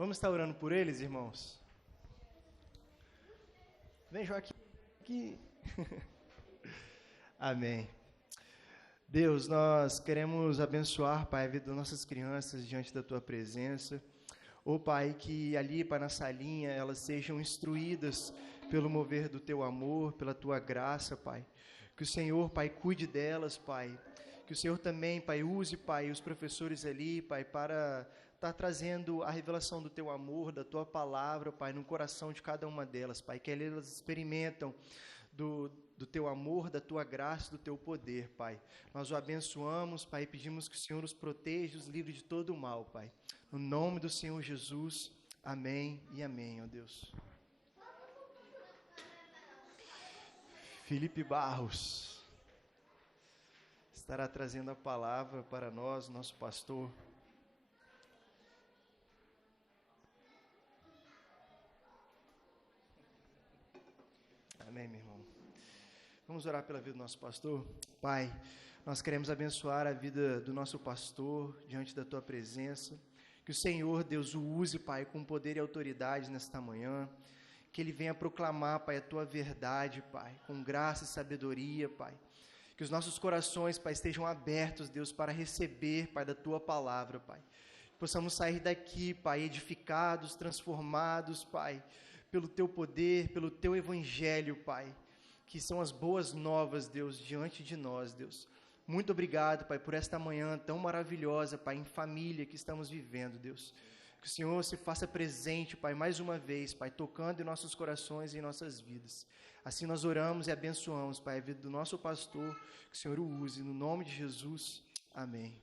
Vamos estar orando por eles, irmãos? Vem, Joaquim. Aqui. Amém. Deus, nós queremos abençoar, Pai, a vida das nossas crianças diante da Tua presença. Pai, que ali, Pai, na salinha, elas sejam instruídas pelo mover do Teu amor, pela Tua graça, Pai. Que o Senhor, Pai, cuide delas, Pai. Que o Senhor também, Pai, use, Pai, os professores ali, Pai, para estar trazendo a revelação do Teu amor, da Tua palavra, Pai, no coração de cada uma delas, Pai. Que elas experimentam do Teu amor, da Tua graça, do Teu poder, Pai. Nós o abençoamos, Pai, e pedimos que o Senhor os proteja, os livre de todo o mal, Pai. No nome do Senhor Jesus, amém e amém, ó Deus. Felipe Barros estará trazendo a palavra para nós, nosso pastor. Amém, meu irmão. Vamos orar pela vida do nosso pastor? Pai, nós queremos abençoar a vida do nosso pastor diante da Tua presença. Que o Senhor, Deus, o use, Pai, com poder e autoridade nesta manhã. Que Ele venha proclamar, Pai, a Tua verdade, Pai, com graça e sabedoria, Pai. Que os nossos corações, Pai, estejam abertos, Deus, para receber, Pai, da Tua palavra, Pai. Que possamos sair daqui, Pai, edificados, transformados, Pai, pelo Teu poder, pelo Teu evangelho, Pai, que são as boas novas, Deus, diante de nós, Deus. Muito obrigado, Pai, por esta manhã tão maravilhosa, Pai, em família que estamos vivendo, Deus. Que o Senhor se faça presente, Pai, mais uma vez, Pai, tocando em nossos corações e em nossas vidas. Assim nós oramos e abençoamos, Pai, a vida do nosso pastor, que o Senhor o use, no nome de Jesus. Amém.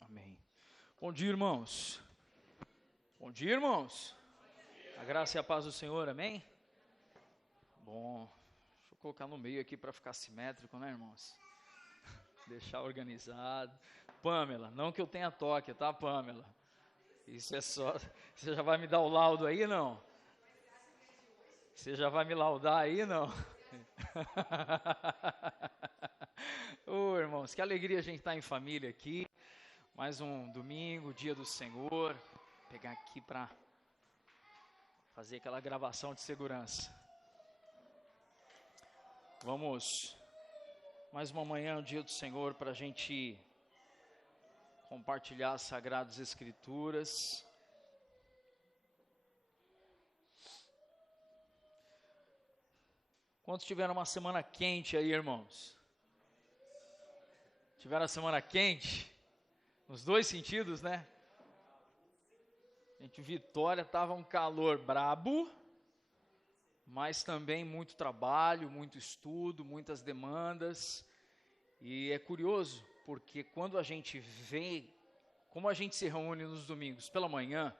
Amém. Bom dia, irmãos. Bom dia, irmãos. A graça e a paz do Senhor, amém? Bom, deixa eu colocar no meio aqui para ficar simétrico, né, irmãos? Deixar organizado. Pamela, não que eu tenha toque, tá, Pamela? Isso é só... Você já vai me dar o laudo aí, não? Você já vai me laudar aí, não? Ô, irmãos, que alegria a gente estar em família aqui. Mais um domingo, dia do Senhor. Vou pegar aqui para fazer aquela gravação de segurança. Vamos, mais uma manhã, o dia do Senhor, para a gente compartilhar as Sagradas Escrituras. Quantos tiveram uma semana quente aí, irmãos? Tiveram a semana quente? Nos dois sentidos, né? Gente, Vitória estava um calor brabo, mas também muito trabalho, muito estudo, muitas demandas. E é curioso, porque quando a gente vê, como a gente se reúne nos domingos pela manhã,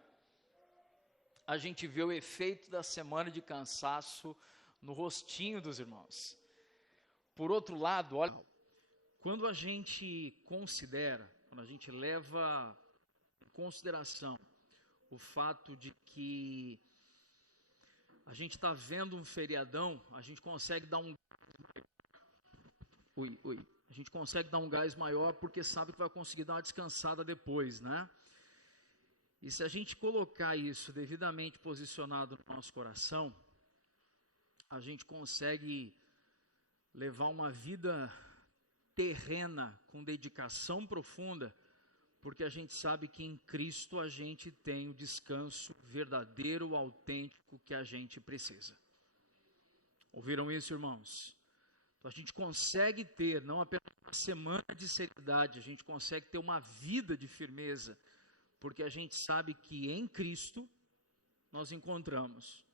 a gente vê o efeito da semana de cansaço no rostinho dos irmãos. Por outro lado, olha, quando a gente considera, quando a gente leva em consideração o fato de que a gente está vendo um feriadão, a gente consegue dar um... A gente consegue dar um gás maior porque sabe que vai conseguir dar uma descansada depois, né? E se a gente colocar isso devidamente posicionado no nosso coração, a gente consegue levar uma vida terrena com dedicação profunda, porque a gente sabe que em Cristo a gente tem o descanso verdadeiro, autêntico que a gente precisa. Ouviram isso, irmãos? Então a gente consegue ter não apenas uma semana de seriedade, a gente consegue ter uma vida de firmeza, porque a gente sabe que em Cristo nós encontramos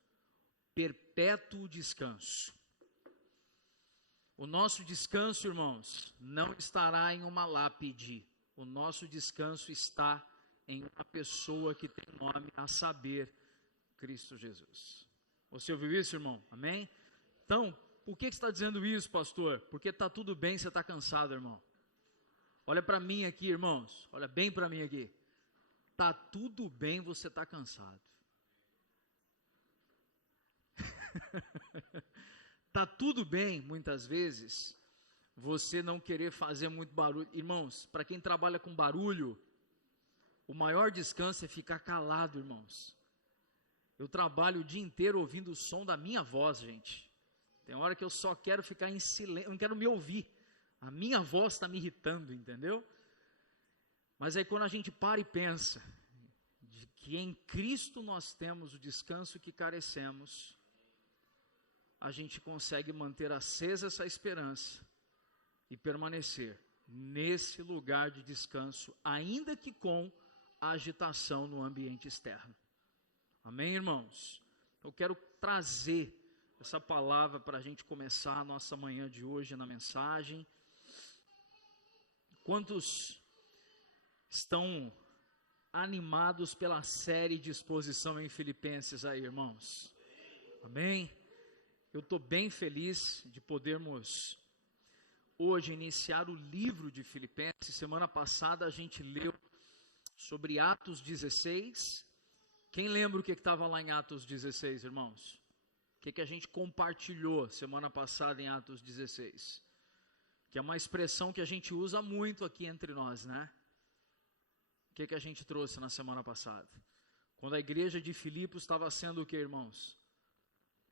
perpétuo descanso. O nosso descanso, irmãos, não estará em uma lápide. O nosso descanso está em uma pessoa que tem nome, a saber, Cristo Jesus. Você ouviu isso, irmão? Amém? Então, por que você está dizendo isso, pastor? Porque está tudo bem, você está cansado, irmão. Olha para mim aqui, irmãos. Olha bem para mim aqui. Está tudo bem, você está cansado. Tá tudo bem, muitas vezes, você não querer fazer muito barulho. Irmãos, para quem trabalha com barulho, o maior descanso é ficar calado, irmãos. Eu trabalho o dia inteiro ouvindo o som da minha voz, gente. Tem hora que eu só quero ficar em silêncio, eu não quero me ouvir. A minha voz está me irritando, entendeu? Mas aí quando a gente para e pensa de que em Cristo nós temos o descanso que carecemos, a gente consegue manter acesa essa esperança e permanecer nesse lugar de descanso, ainda que com a agitação no ambiente externo. Amém, irmãos? Eu quero trazer essa palavra para a gente começar a nossa manhã de hoje na mensagem. Quantos estão animados pela série de exposição em Filipenses aí, irmãos? Amém? Eu estou bem feliz de podermos hoje iniciar o livro de Filipenses. Semana passada a gente leu sobre Atos 16. Quem lembra o que estava lá em Atos 16, irmãos? O que a gente compartilhou semana passada em Atos 16? Que é uma expressão que a gente usa muito aqui entre nós, né? O que a gente trouxe na semana passada? Quando a igreja de Filipos estava sendo o que, irmãos?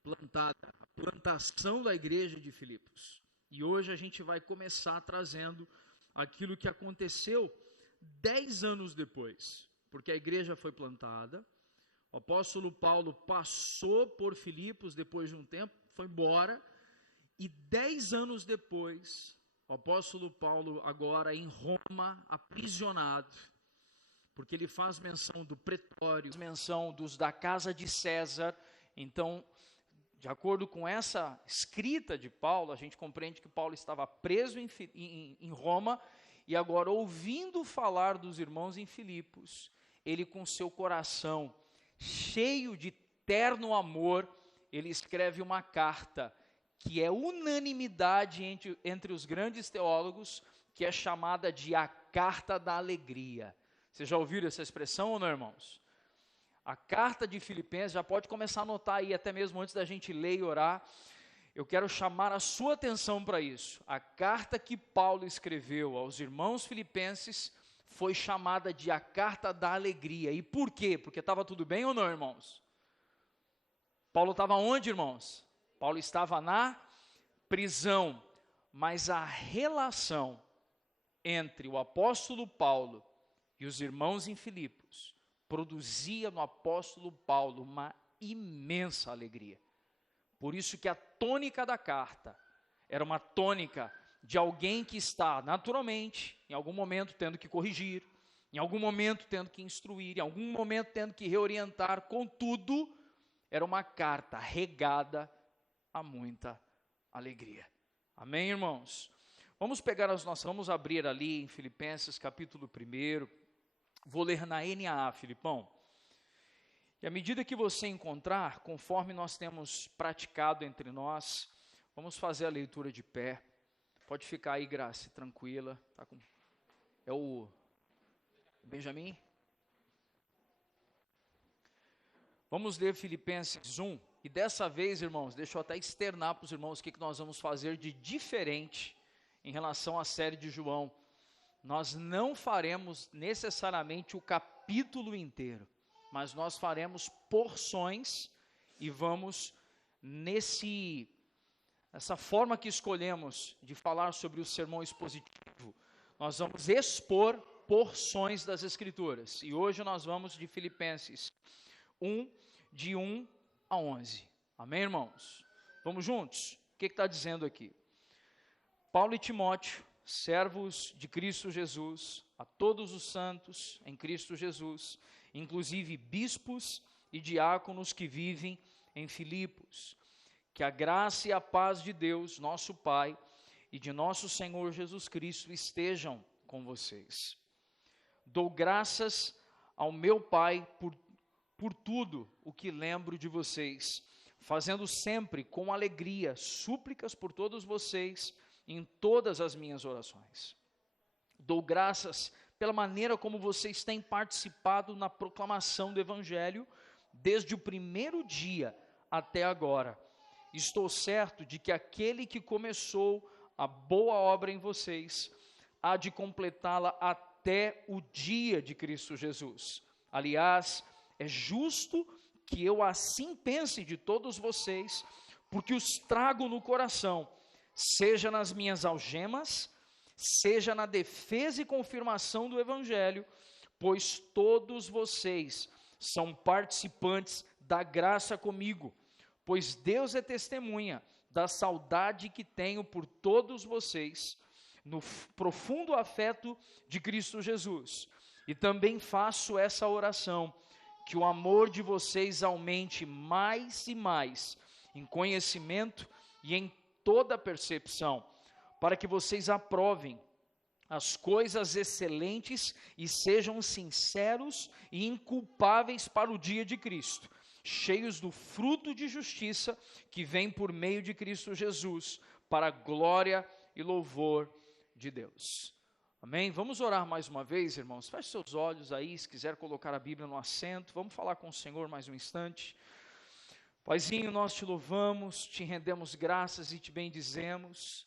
Plantada. A plantação da igreja de Filipos. E hoje a gente vai começar trazendo aquilo que aconteceu 10 anos depois. Porque a igreja foi plantada. O apóstolo Paulo passou por Filipos depois de um tempo, foi embora. E 10 anos depois, o apóstolo Paulo agora em Roma, aprisionado, porque ele faz menção do pretório, menção dos da casa de César. Então, de acordo com essa escrita de Paulo, a gente compreende que Paulo estava preso em Roma, e agora ouvindo falar dos irmãos em Filipos, ele com seu coração cheio de terno amor, ele escreve uma carta, que é unanimidade entre os grandes teólogos, que é chamada de a Carta da Alegria. Vocês já ouviram essa expressão ou não, irmãos? A carta de Filipenses, já pode começar a anotar aí, até mesmo antes da gente ler e orar. Eu quero chamar a sua atenção para isso. A carta que Paulo escreveu aos irmãos filipenses foi chamada de a Carta da Alegria. E por quê? Porque estava tudo bem ou não, irmãos? Paulo estava onde, irmãos? Paulo estava na prisão, mas a relação entre o apóstolo Paulo e os irmãos em Filipos produzia no apóstolo Paulo uma imensa alegria. Por isso que a tônica da carta era uma tônica de alguém que está naturalmente, em algum momento tendo que corrigir, em algum momento tendo que instruir, em algum momento tendo que reorientar, contudo, era uma carta regada a muita alegria. Amém, irmãos? Vamos vamos abrir ali em Filipenses capítulo 1, vou ler na NAA, Filipão. E à medida que você encontrar, conforme nós temos praticado entre nós, vamos fazer a leitura de pé. Pode ficar aí, Graça, tranquila. É o Benjamin? Vamos ler Filipenses 1. E dessa vez, irmãos, deixa eu até externar para os irmãos o que nós vamos fazer de diferente em relação à série de João. Nós não faremos necessariamente o capítulo inteiro, mas nós faremos porções e vamos essa forma que escolhemos de falar sobre o sermão expositivo, nós vamos expor porções das Escrituras. E hoje nós vamos de Filipenses 1, de 1 a 11. Amém, irmãos? Vamos juntos? O que está dizendo aqui? Paulo e Timóteo, servos de Cristo Jesus, a todos os santos em Cristo Jesus, inclusive bispos e diáconos que vivem em Filipos. Que a graça e a paz de Deus, nosso Pai, e de nosso Senhor Jesus Cristo estejam com vocês. Dou graças ao meu Pai por tudo o que lembro de vocês, fazendo sempre com alegria súplicas por todos vocês em todas as minhas orações. Dou graças pela maneira como vocês têm participado na proclamação do Evangelho, desde o primeiro dia até agora, estou certo de que aquele que começou a boa obra em vocês há de completá-la até o dia de Cristo Jesus. Aliás, é justo que eu assim pense de todos vocês, porque os trago no coração, seja nas minhas algemas, seja na defesa e confirmação do Evangelho, pois todos vocês são participantes da graça comigo, pois Deus é testemunha da saudade que tenho por todos vocês, no profundo afeto de Cristo Jesus. E também faço essa oração, que o amor de vocês aumente mais e mais, em conhecimento e em toda percepção, para que vocês aprovem as coisas excelentes e sejam sinceros e inculpáveis para o dia de Cristo, cheios do fruto de justiça que vem por meio de Cristo Jesus, para a glória e louvor de Deus. Amém? Vamos orar mais uma vez, irmãos. Feche seus olhos aí, se quiser colocar a Bíblia no assento. Vamos falar com o Senhor mais um instante. Paizinho, nós te louvamos, te rendemos graças e te bendizemos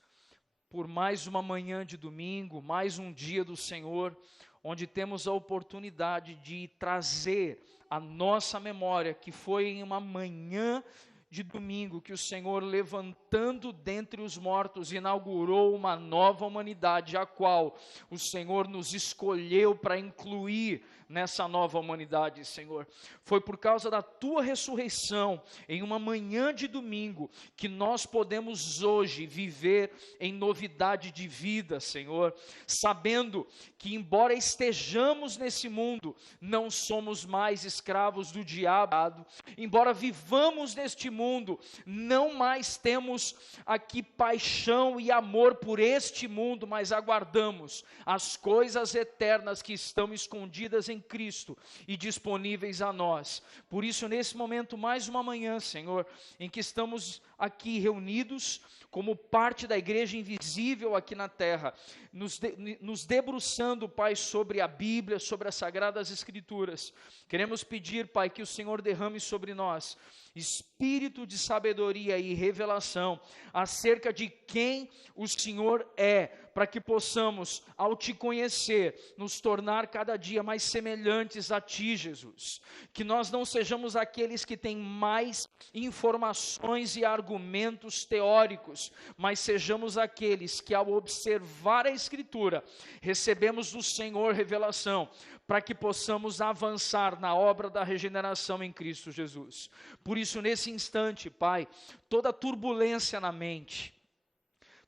por mais uma manhã de domingo, mais um dia do Senhor, onde temos a oportunidade de trazer a nossa memória, que foi em uma manhã de domingo que o Senhor, levantando dentre os mortos, inaugurou uma nova humanidade, a qual o Senhor nos escolheu para incluir nessa nova humanidade, Senhor. Foi por causa da tua ressurreição, em uma manhã de domingo, que nós podemos hoje viver em novidade de vida, Senhor, sabendo que, embora estejamos nesse mundo, não somos mais escravos do diabo, embora vivamos neste mundo, não mais temos aqui paixão e amor por este mundo, mas aguardamos as coisas eternas que estão escondidas em Cristo e disponíveis a nós. Por isso, nesse momento, mais uma manhã, Senhor, em que estamos aqui reunidos como parte da igreja invisível aqui na terra, nos debruçando, Pai, sobre a Bíblia, sobre as Sagradas Escrituras. Queremos pedir, Pai, que o Senhor derrame sobre nós espírito de sabedoria e revelação acerca de quem o Senhor é, para que possamos, ao te conhecer, nos tornar cada dia mais semelhantes a ti, Jesus. Que nós não sejamos aqueles que têm mais informações e argumentos teóricos, mas sejamos aqueles que, ao observar a Escritura, recebemos do Senhor revelação, para que possamos avançar na obra da regeneração em Cristo Jesus. Por isso, nesse instante, Pai, toda turbulência na mente,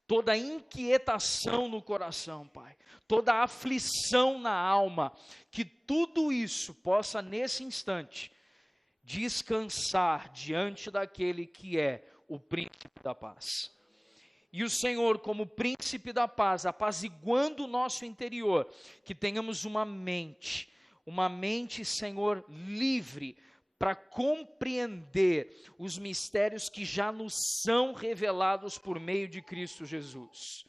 toda inquietação no coração, Pai, toda aflição na alma, que tudo isso possa, nesse instante, descansar diante daquele que é o príncipe da paz. E o Senhor, como príncipe da paz, apaziguando o nosso interior, que tenhamos uma mente, Senhor, livre, para compreender os mistérios que já nos são revelados por meio de Cristo Jesus.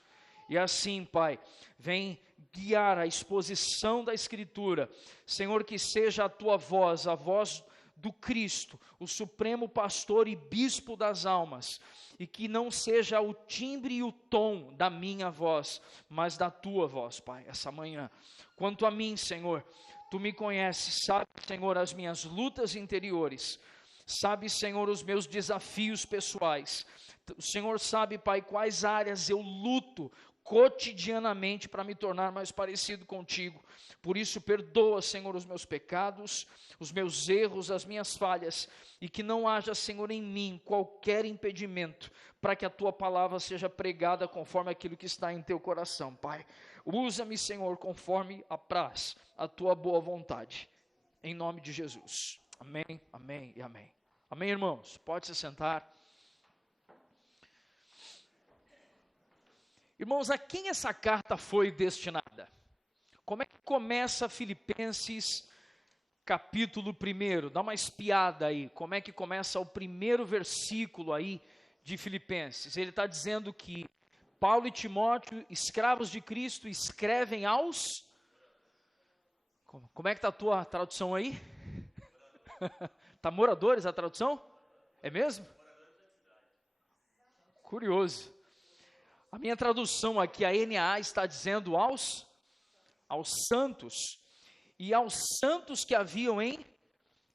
E assim, Pai, vem guiar a exposição da Escritura, Senhor, que seja a tua voz, a voz do Cristo, o supremo pastor e bispo das almas, e que não seja o timbre e o tom da minha voz, mas da tua voz, Pai, essa manhã. Quanto a mim, Senhor, tu me conheces, sabe, Senhor, as minhas lutas interiores, sabe, Senhor, os meus desafios pessoais. O Senhor sabe, Pai, quais áreas eu luto cotidianamente para me tornar mais parecido contigo. Por isso, perdoa, Senhor, os meus pecados, os meus erros, as minhas falhas, e que não haja, Senhor, em mim qualquer impedimento para que a tua palavra seja pregada conforme aquilo que está em teu coração, Pai. Usa-me, Senhor, conforme apraz a tua boa vontade, em nome de Jesus. Amém, amém e amém. Amém, irmãos? Pode se sentar. Irmãos, a quem essa carta foi destinada? Como é que começa Filipenses capítulo 1? Dá uma espiada aí, como é que começa o primeiro versículo aí de Filipenses. Ele está dizendo que Paulo e Timóteo, escravos de Cristo, escrevem aos... Como é que está a tua tradução aí? Está moradores a tradução? É mesmo? Curioso. A minha tradução aqui, a NAA, está dizendo aos santos, e aos santos que haviam em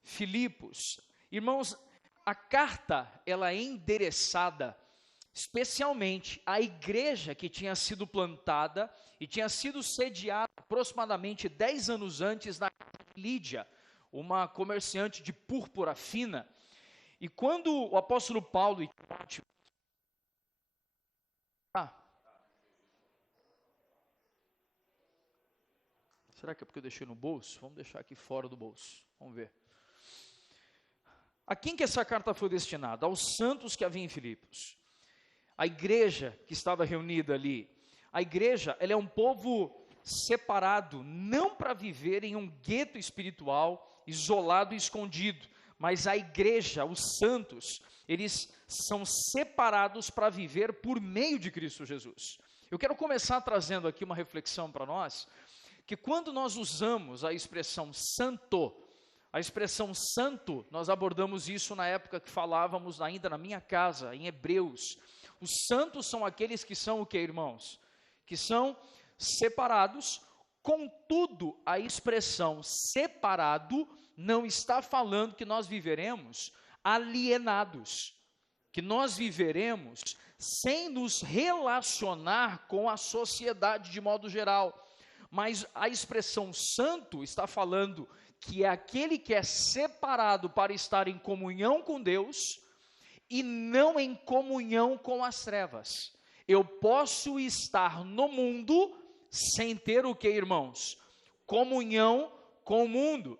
Filipos. Irmãos, a carta, ela é endereçada especialmente à igreja que tinha sido plantada e tinha sido sediada aproximadamente 10 anos antes na Lídia, uma comerciante de púrpura fina. E quando o apóstolo Paulo e Timóteo... Será que é porque eu deixei no bolso? Vamos deixar aqui fora do bolso. Vamos ver. A quem que essa carta foi destinada? Aos santos que haviam em Filipos. A igreja que estava reunida ali. A igreja, ela é um povo separado, não para viver em um gueto espiritual, isolado e escondido, mas a igreja, os santos, eles são separados para viver por meio de Cristo Jesus. Eu quero começar trazendo aqui uma reflexão para nós, que quando nós usamos a expressão santo, nós abordamos isso na época que falávamos ainda na minha casa, em Hebreus. Os santos são aqueles que são o que, irmãos? Que são separados. Contudo, a expressão separado não está falando que nós viveremos alienados, que nós viveremos sem nos relacionar com a sociedade de modo geral. Mas a expressão santo está falando que é aquele que é separado para estar em comunhão com Deus e não em comunhão com as trevas. Eu posso estar no mundo sem ter o que, irmãos? Comunhão com o mundo.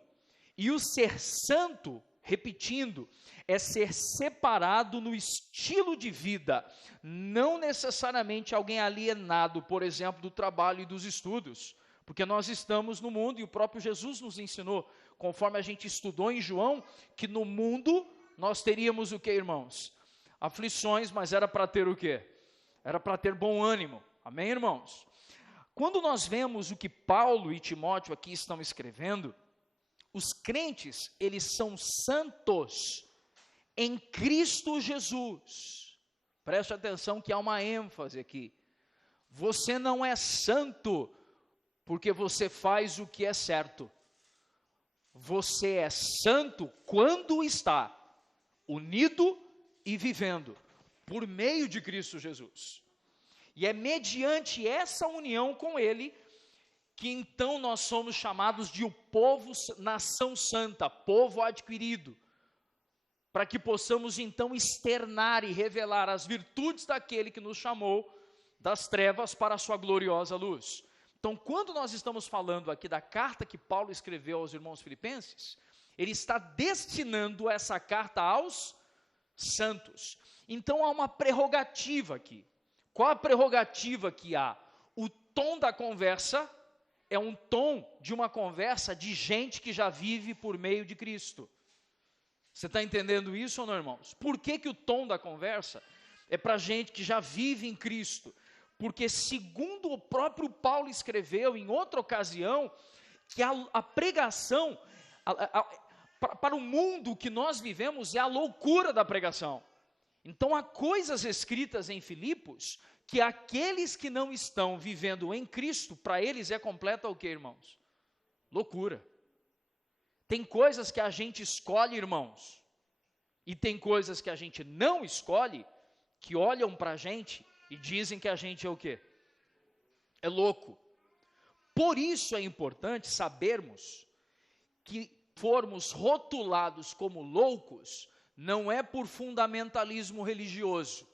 E o ser santo, repetindo, é ser separado no estilo de vida, não necessariamente alguém alienado, por exemplo, do trabalho e dos estudos, porque nós estamos no mundo e o próprio Jesus nos ensinou, conforme a gente estudou em João, que no mundo nós teríamos o que, irmãos? Aflições, mas era para ter o quê? Era para ter bom ânimo, amém, irmãos? Quando nós vemos o que Paulo e Timóteo aqui estão escrevendo, os crentes, eles são santos em Cristo Jesus. Preste atenção que há uma ênfase aqui. Você não é santo porque você faz o que é certo. Você é santo quando está unido e vivendo por meio de Cristo Jesus. E é mediante essa união com Ele que então nós somos chamados de o povo, nação santa, povo adquirido, para que possamos então externar e revelar as virtudes daquele que nos chamou das trevas para a sua gloriosa luz. Então, quando nós estamos falando aqui da carta que Paulo escreveu aos irmãos filipenses, ele está destinando essa carta aos santos. Então, há uma prerrogativa aqui. Qual a prerrogativa que há? O tom da conversa é um tom de uma conversa de gente que já vive por meio de Cristo. Você está entendendo isso ou não, irmãos? Por que que o tom da conversa é para gente que já vive em Cristo? Porque segundo o próprio Paulo escreveu em outra ocasião, que a pregação, para o mundo que nós vivemos, é a loucura da pregação. Então há coisas escritas em Filipos, que aqueles que não estão vivendo em Cristo, para eles é completa o que, irmãos? Loucura. Tem coisas que a gente escolhe, irmãos, e tem coisas que a gente não escolhe, que olham para a gente e dizem que a gente é o quê? É louco. Por isso é importante sabermos que formos rotulados como loucos, não é por fundamentalismo religioso,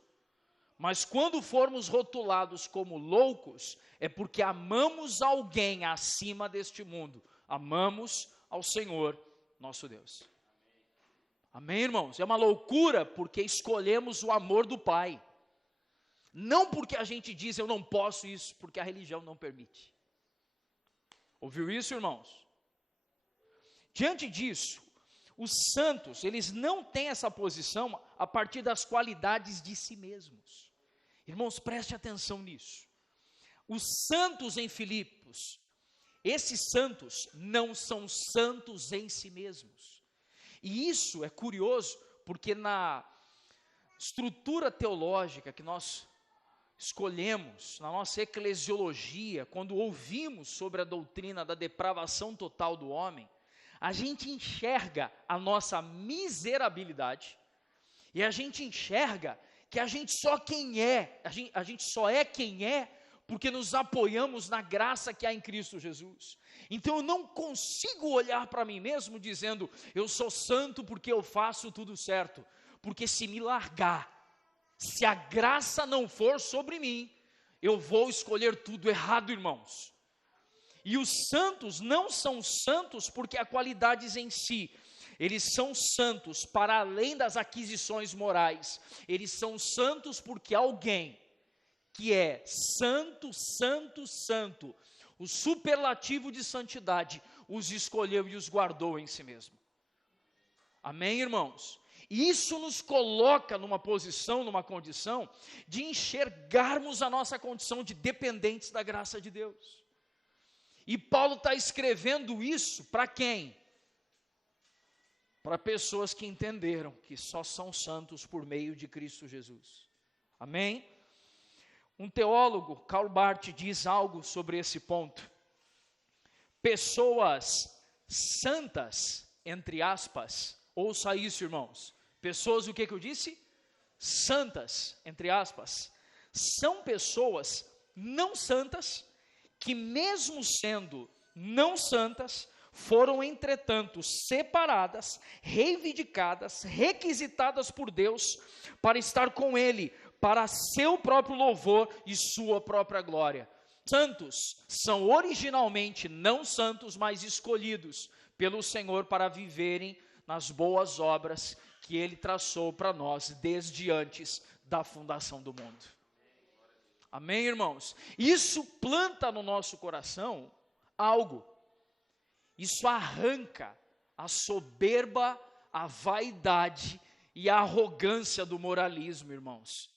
mas quando formos rotulados como loucos, é porque amamos alguém acima deste mundo, amamos ao Senhor nosso Deus. Amém, irmãos? É uma loucura porque escolhemos o amor do Pai. Não porque a gente diz, eu não posso isso, porque a religião não permite. Ouviu isso, irmãos? Diante disso, os santos, eles não têm essa posição a partir das qualidades de si mesmos. Irmãos, preste atenção nisso. Os santos em Filipos, esses santos não são santos em si mesmos. E isso é curioso, porque estrutura teológica que nós escolhemos na nossa eclesiologia, quando ouvimos sobre a doutrina da depravação total do homem, a gente enxerga a nossa miserabilidade e a gente enxerga que a gente só é quem é porque nos apoiamos na graça que há em Cristo Jesus. Então eu não consigo olhar para mim mesmo dizendo, eu sou santo porque eu faço tudo certo, porque se me largar, se a graça não for sobre mim, eu vou escolher tudo errado, irmãos. E os santos não são santos porque há qualidades em si, eles são santos para além das aquisições morais, eles são santos porque alguém que é santo, santo, santo, o superlativo de santidade, os escolheu e os guardou em si mesmo. Amém, irmãos? E isso nos coloca numa posição, numa condição, de enxergarmos a nossa condição de dependentes da graça de Deus. E Paulo está escrevendo isso para quem? Para pessoas que entenderam que só são santos por meio de Cristo Jesus. Amém? Um teólogo, Karl Barth, diz algo sobre esse ponto. Pessoas santas, entre aspas, ouça isso, irmãos. Pessoas, o que eu disse? Santas, entre aspas, são pessoas não santas, que mesmo sendo não santas, foram entretanto separadas, reivindicadas, requisitadas por Deus, para estar com Ele, para seu próprio louvor e sua própria glória. Santos são originalmente não santos, mas escolhidos pelo Senhor para viverem nas boas obras que Ele traçou para nós desde antes da fundação do mundo. Amém, irmãos? Isso planta no nosso coração algo. Isso arranca a soberba, a vaidade e a arrogância do moralismo, irmãos.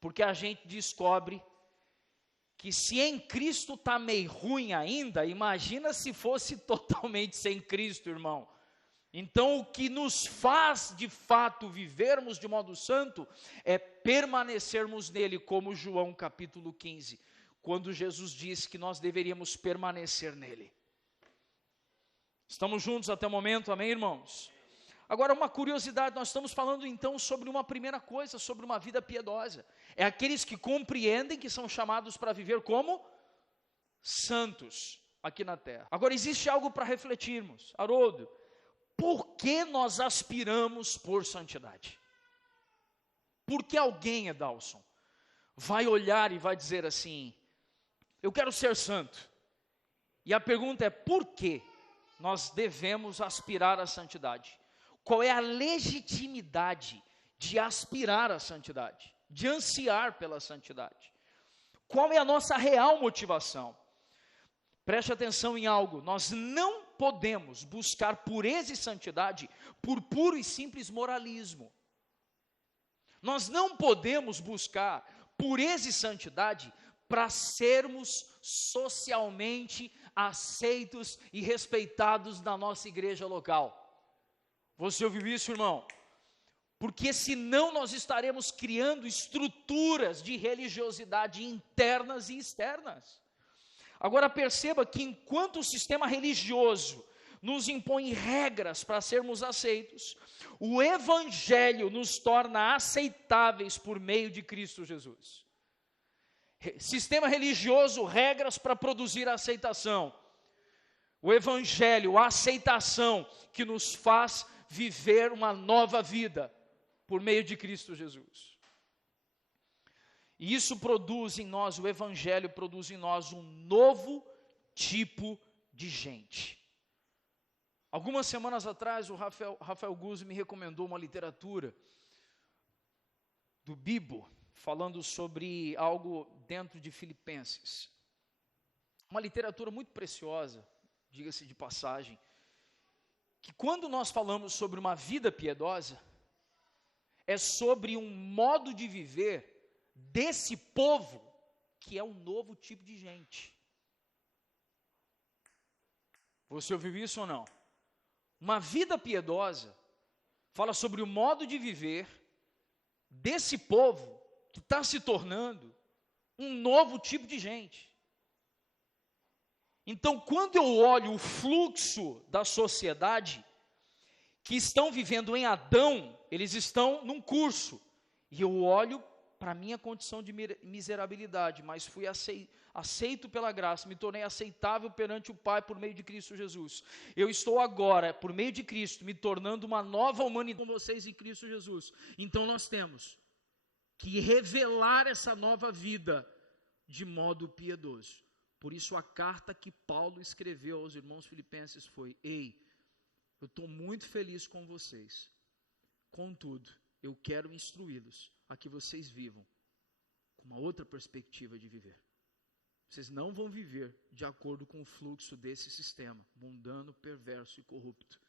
Porque a gente descobre que se em Cristo está meio ruim ainda, imagina se fosse totalmente sem Cristo, irmão. Então o que nos faz de fato vivermos de modo santo é permanecermos nele, como João capítulo 15, quando Jesus disse que nós deveríamos permanecer nele. Estamos juntos até o momento, amém, irmãos? Agora, uma curiosidade, nós estamos falando então sobre uma primeira coisa, sobre uma vida piedosa. É aqueles que compreendem que são chamados para viver como santos aqui na terra. Agora, existe algo para refletirmos. Haroldo, por que nós aspiramos por santidade? Por que alguém, Edalson, vai olhar e vai dizer assim, eu quero ser santo? E a pergunta é, por que nós devemos aspirar à santidade? Qual é a legitimidade de aspirar à santidade, de ansiar pela santidade? Qual é a nossa real motivação? Preste atenção em algo, nós não podemos buscar pureza e santidade por puro e simples moralismo. Nós não podemos buscar pureza e santidade para sermos socialmente aceitos e respeitados na nossa igreja local. Você ouviu isso, irmão? Porque senão nós estaremos criando estruturas de religiosidade internas e externas. Agora perceba que enquanto o sistema religioso nos impõe regras para sermos aceitos, o Evangelho nos torna aceitáveis por meio de Cristo Jesus. Sistema religioso, regras para produzir aceitação. O Evangelho, a aceitação que nos faz viver uma nova vida por meio de Cristo Jesus. E isso produz em nós, o Evangelho produz em nós um novo tipo de gente. Algumas semanas atrás, o Rafael Guzzi me recomendou uma literatura do Bibo, falando sobre algo dentro de Filipenses. Uma literatura muito preciosa, diga-se de passagem, que quando nós falamos sobre uma vida piedosa, é sobre um modo de viver desse povo, que é um novo tipo de gente. Você ouviu isso ou não? Uma vida piedosa fala sobre o modo de viver desse povo que está se tornando um novo tipo de gente. Então, quando eu olho o fluxo da sociedade, que estão vivendo em Adão, eles estão num curso, e eu olho para a minha condição de miserabilidade, mas fui aceito pela graça, me tornei aceitável perante o Pai por meio de Cristo Jesus. Eu estou agora, por meio de Cristo, me tornando uma nova humanidade com vocês em Cristo Jesus. Então nós temos que revelar essa nova vida de modo piedoso. Por isso a carta que Paulo escreveu aos irmãos filipenses foi: ei, eu estou muito feliz com vocês, contudo, eu quero instruí-los a que vocês vivam com uma outra perspectiva de viver. Vocês não vão viver de acordo com o fluxo desse sistema mundano, perverso e corrupto.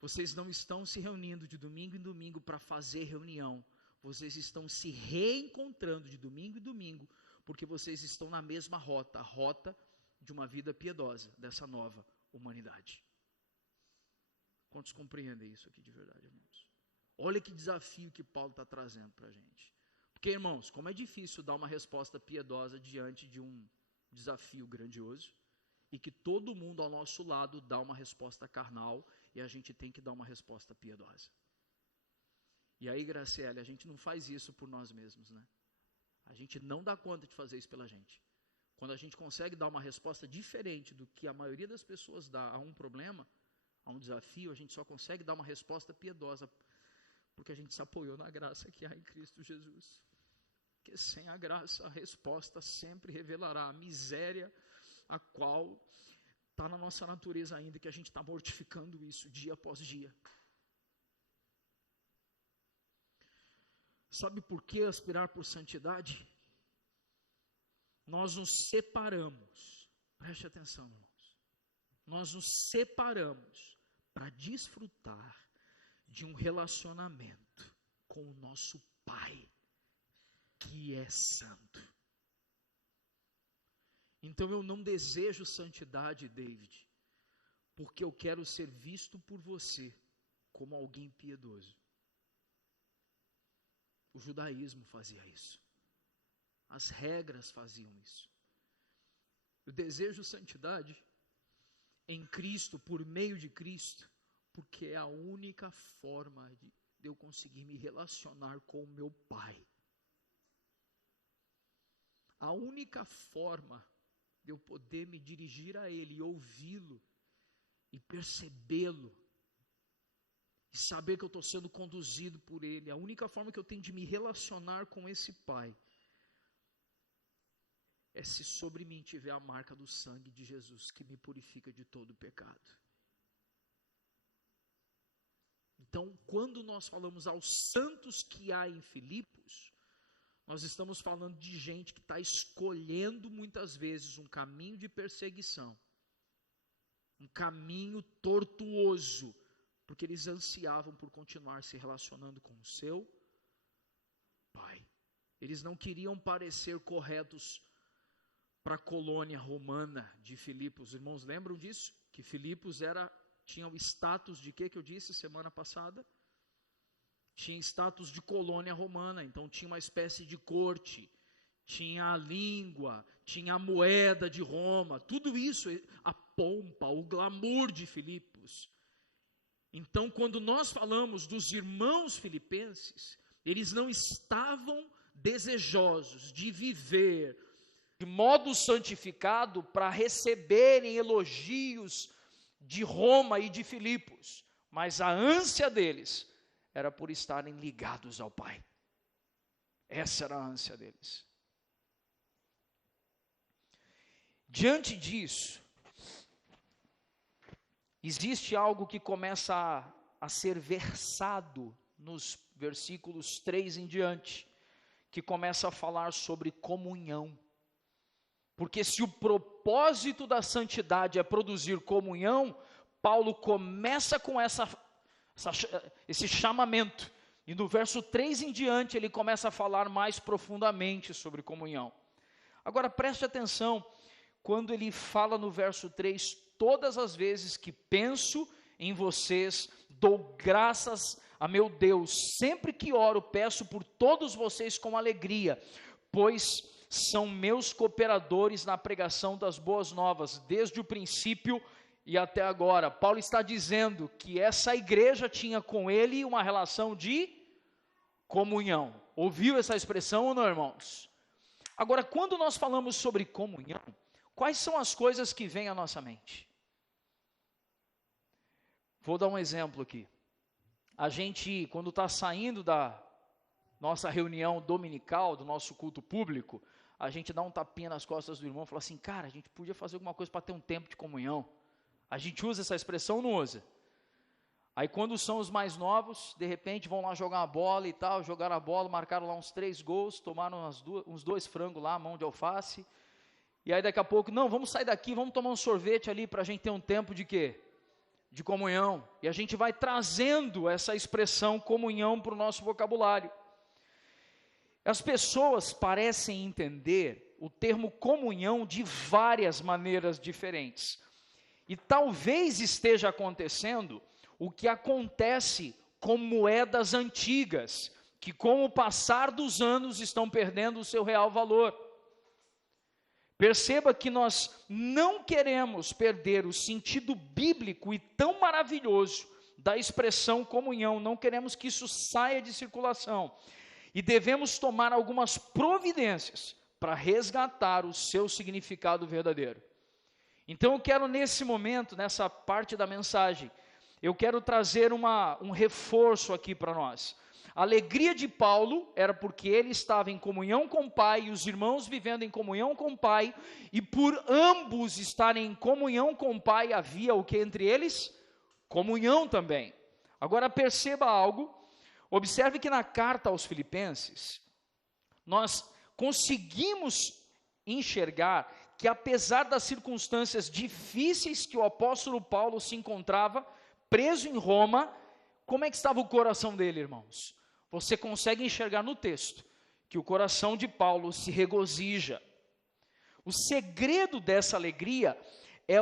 Vocês não estão se reunindo de domingo em domingo para fazer reunião. Vocês estão se reencontrando de domingo em domingo, porque vocês estão na mesma rota, a rota de uma vida piedosa, dessa nova humanidade. Quantos compreendem isso aqui de verdade, irmãos? Olha que desafio que Paulo está trazendo para a gente. Porque, irmãos, como é difícil dar uma resposta piedosa diante de um desafio grandioso, e que todo mundo ao nosso lado dá uma resposta carnal, e a gente tem que dar uma resposta piedosa. E aí, Graciela, a gente não faz isso por nós mesmos, né? A gente não dá conta de fazer isso pela gente. Quando a gente consegue dar uma resposta diferente do que a maioria das pessoas dá a um problema, a um desafio, a gente só consegue dar uma resposta piedosa, porque a gente se apoiou na graça que há em Cristo Jesus. Porque sem a graça, a resposta sempre revelará a miséria a qual está na nossa natureza ainda, que a gente está mortificando isso dia após dia. Sabe por que aspirar por santidade? Nós nos separamos, preste atenção, irmãos, nós nos separamos para desfrutar de um relacionamento com o nosso Pai, que é santo. Então eu não desejo santidade, David, porque eu quero ser visto por você como alguém piedoso. O judaísmo fazia isso. As regras faziam isso. Eu desejo santidade em Cristo, por meio de Cristo, porque é a única forma de eu conseguir me relacionar com o meu Pai. A única forma de eu poder me dirigir a Ele e ouvi-lo e percebê-lo e saber que eu estou sendo conduzido por Ele, a única forma que eu tenho de me relacionar com esse Pai é se sobre mim tiver a marca do sangue de Jesus, que me purifica de todo pecado. Então, quando nós falamos aos santos que há em Filipos, nós estamos falando de gente que está escolhendo muitas vezes um caminho de perseguição, um caminho tortuoso, porque eles ansiavam por continuar se relacionando com o seu Pai. Eles não queriam parecer corretos para a colônia romana de Filipos. Os irmãos lembram disso? Que Filipos tinha o status de que eu disse semana passada? Tinha status de colônia romana, então tinha uma espécie de corte, tinha a língua, tinha a moeda de Roma, tudo isso, a pompa, o glamour de Filipos. Então, quando nós falamos dos irmãos filipenses, eles não estavam desejosos de viver de modo santificado para receberem elogios de Roma e de Filipos, mas a ânsia deles era por estarem ligados ao Pai. Essa era a ânsia deles. Diante disso, existe algo que começa a ser versado nos versículos 3 em diante, que começa a falar sobre comunhão. Porque se o propósito da santidade é produzir comunhão, Paulo começa com esse chamamento, e no verso 3 em diante ele começa a falar mais profundamente sobre comunhão. Agora preste atenção, quando ele fala no verso 3, todas as vezes que penso em vocês, dou graças a meu Deus, sempre que oro, peço por todos vocês com alegria, pois são meus cooperadores na pregação das boas novas, desde o princípio e até agora. Paulo está dizendo que essa igreja tinha com ele uma relação de comunhão. Ouviu essa expressão ou não, irmãos? Agora, quando nós falamos sobre comunhão, quais são as coisas que vêm à nossa mente? Vou dar um exemplo aqui. A gente, quando está saindo da nossa reunião dominical, do nosso culto público, a gente dá um tapinha nas costas do irmão e fala assim, cara, a gente podia fazer alguma coisa para ter um tempo de comunhão. A gente usa essa expressão ou não usa? Aí quando são os mais novos, de repente vão lá jogar uma bola e tal, jogaram a bola, marcaram lá uns 3 gols, tomaram uns 2 frangos lá, mão de alface, e aí daqui a pouco, não, vamos sair daqui, vamos tomar um sorvete ali para a gente ter um tempo de quê? De comunhão. E a gente vai trazendo essa expressão comunhão para o nosso vocabulário. As pessoas parecem entender o termo comunhão de várias maneiras diferentes. E talvez esteja acontecendo o que acontece com moedas antigas, que com o passar dos anos estão perdendo o seu real valor. Perceba que nós não queremos perder o sentido bíblico e tão maravilhoso da expressão comunhão, não queremos que isso saia de circulação, e devemos tomar algumas providências para resgatar o seu significado verdadeiro. Então eu quero nesse momento, nessa parte da mensagem, eu quero trazer um reforço aqui para nós. A alegria de Paulo era porque ele estava em comunhão com o Pai, e os irmãos vivendo em comunhão com o Pai, e por ambos estarem em comunhão com o Pai, havia o que entre eles? Comunhão também. Agora perceba algo, observe que na carta aos Filipenses, nós conseguimos enxergar que apesar das circunstâncias difíceis que o apóstolo Paulo se encontrava, preso em Roma, como é que estava o coração dele, irmãos? Você consegue enxergar no texto que o coração de Paulo se regozija. O segredo dessa alegria é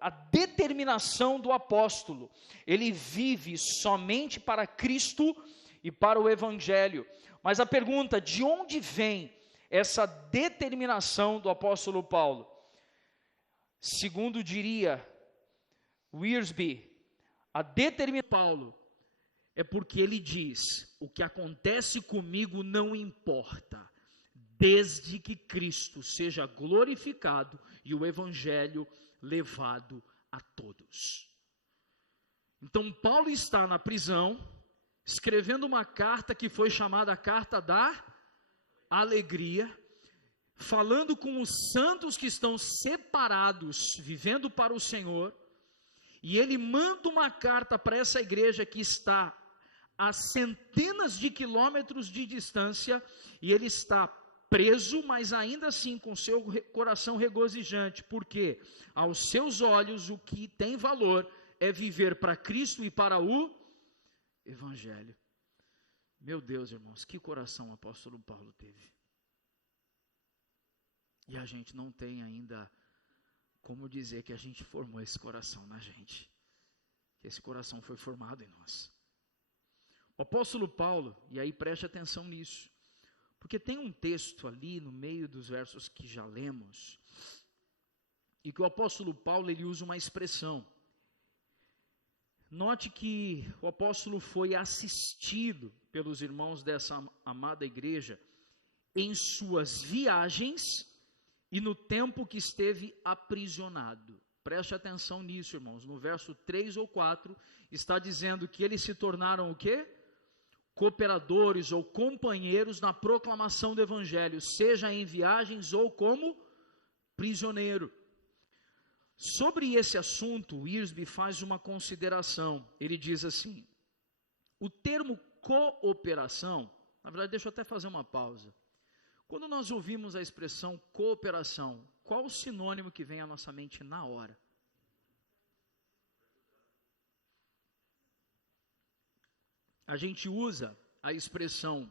a determinação do apóstolo. Ele vive somente para Cristo e para o Evangelho. Mas a pergunta, de onde vem essa determinação do apóstolo Paulo? Segundo diria Wiersbe, a determinação de Paulo é porque ele diz, o que acontece comigo não importa, desde que Cristo seja glorificado e o Evangelho levado a todos. Então Paulo está na prisão, escrevendo uma carta que foi chamada a Carta da Alegria, falando com os santos que estão separados, vivendo para o Senhor, e ele manda uma carta para essa igreja que está a centenas de quilômetros de distância, e ele está preso, mas ainda assim com seu coração regozijante, porque aos seus olhos o que tem valor é viver para Cristo e para o Evangelho. Meu Deus, irmãos, que coração o apóstolo Paulo teve. E a gente não tem ainda como dizer que a gente formou esse coração na gente, que esse coração foi formado em nós. O apóstolo Paulo, e aí preste atenção nisso, porque tem um texto ali no meio dos versos que já lemos, e que o apóstolo Paulo ele usa uma expressão. Note que o apóstolo foi assistido pelos irmãos dessa amada igreja em suas viagens e no tempo que esteve aprisionado. Preste atenção nisso, irmãos. No verso 3 ou 4 está dizendo que eles se tornaram o quê? Cooperadores ou companheiros na proclamação do Evangelho, seja em viagens ou como prisioneiro. Sobre esse assunto, Wiersbe faz uma consideração. Ele diz assim, o termo cooperação, na verdade deixa eu até fazer uma pausa. Quando nós ouvimos a expressão cooperação, qual o sinônimo que vem à nossa mente na hora? A gente usa a expressão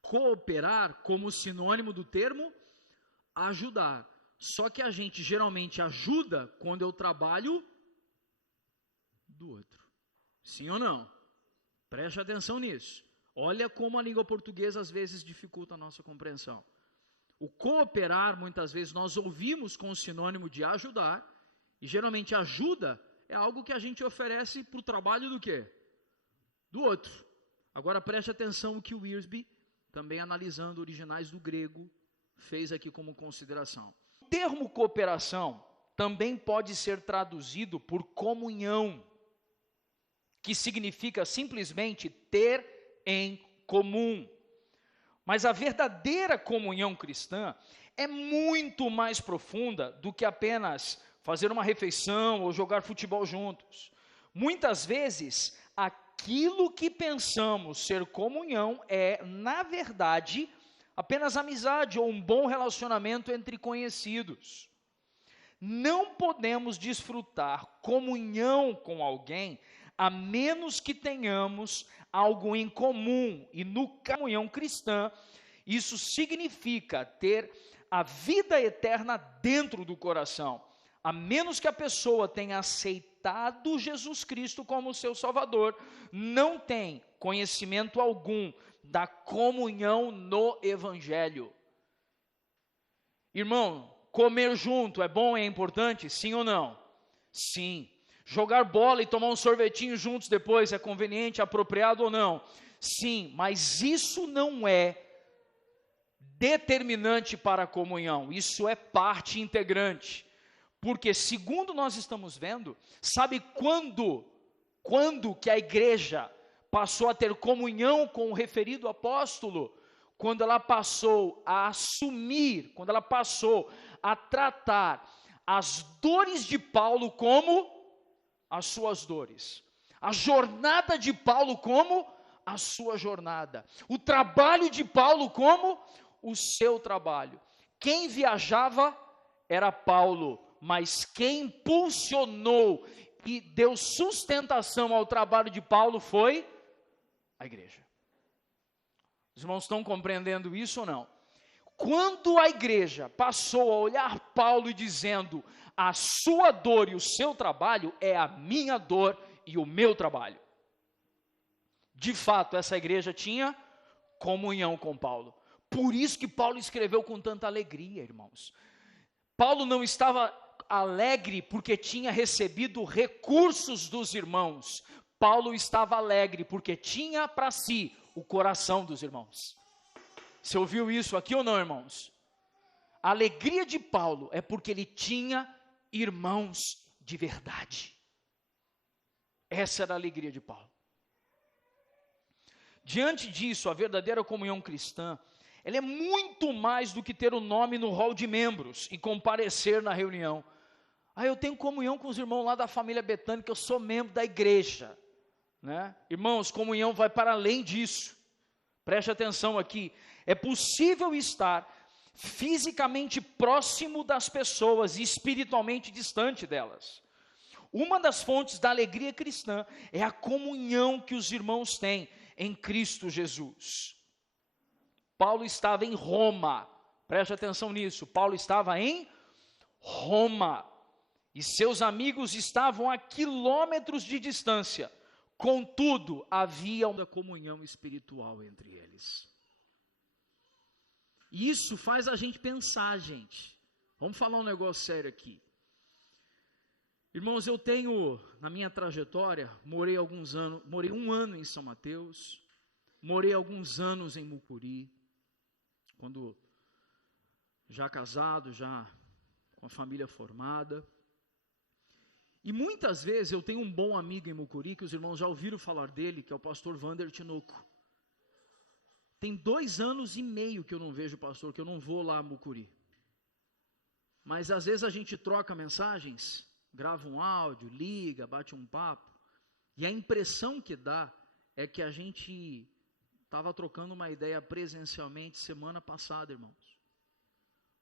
cooperar como sinônimo do termo ajudar. Só que a gente geralmente ajuda quando eu trabalho do outro. Sim ou não? Preste atenção nisso. Olha como a língua portuguesa às vezes dificulta a nossa compreensão. O cooperar, muitas vezes, nós ouvimos com o sinônimo de ajudar, e geralmente ajuda é algo que a gente oferece para o trabalho do quê? Do outro. Agora preste atenção o que o Wiersbe, também analisando originais do grego, fez aqui como consideração. O termo cooperação também pode ser traduzido por comunhão, que significa simplesmente ter em comum. Mas a verdadeira comunhão cristã é muito mais profunda do que apenas fazer uma refeição ou jogar futebol juntos. Muitas vezes, aquilo que pensamos ser comunhão é, na verdade, apenas amizade ou um bom relacionamento entre conhecidos. Não podemos desfrutar comunhão com alguém a menos que tenhamos algo em comum. E no comunhão cristã, isso significa ter a vida eterna dentro do coração. A menos que a pessoa tenha aceitado Jesus Cristo como seu Salvador, não tem conhecimento algum da comunhão no Evangelho. Irmão, comer junto é bom, é importante? Sim ou não? Sim. Jogar bola e tomar um sorvetinho juntos depois é conveniente, apropriado ou não? Sim, mas isso não é determinante para a comunhão, isso é parte integrante. Porque, segundo nós estamos vendo, sabe quando que a igreja passou a ter comunhão com o referido apóstolo? Quando ela passou a assumir, quando ela passou a tratar as dores de Paulo como as suas dores, a jornada de Paulo como a sua jornada, o trabalho de Paulo como o seu trabalho. Quem viajava era Paulo, mas quem impulsionou e deu sustentação ao trabalho de Paulo foi a igreja. Os irmãos estão compreendendo isso ou não? Quando a igreja passou a olhar Paulo e dizendo, a sua dor e o seu trabalho é a minha dor e o meu trabalho. De fato, essa igreja tinha comunhão com Paulo. Por isso que Paulo escreveu com tanta alegria, irmãos. Paulo não estava alegre porque tinha recebido recursos dos irmãos. Paulo estava alegre porque tinha para si o coração dos irmãos. Você ouviu isso aqui ou não, irmãos? A alegria de Paulo é porque ele tinha irmãos de verdade. Essa era a alegria de Paulo. Diante disso, a verdadeira comunhão cristã, ela é muito mais do que ter o nome no hall de membros e comparecer na reunião. Eu tenho comunhão com os irmãos lá da família Betânia, que eu sou membro da igreja, né? Irmãos, comunhão vai para além disso. Preste atenção aqui. É possível estar fisicamente próximo das pessoas e espiritualmente distante delas. Uma das fontes da alegria cristã é a comunhão que os irmãos têm em Cristo Jesus. Paulo estava em Roma, preste atenção nisso, Paulo estava em Roma, e seus amigos estavam a quilômetros de distância, contudo, havia uma comunhão espiritual entre eles. E isso faz a gente pensar, gente. Vamos falar um negócio sério aqui. Irmãos, eu tenho, na minha trajetória, morei um ano em São Mateus, morei alguns anos em Mucuri, quando já casado, já com a família formada. E muitas vezes eu tenho um bom amigo em Mucuri, que os irmãos já ouviram falar dele, que é o pastor Vander Tinoco. Tem 2 anos e meio que eu não vejo o pastor, que eu não vou lá a Mucuri. Mas às vezes a gente troca mensagens, grava um áudio, liga, bate um papo, e a impressão que dá é que a gente estava trocando uma ideia presencialmente semana passada, irmãos.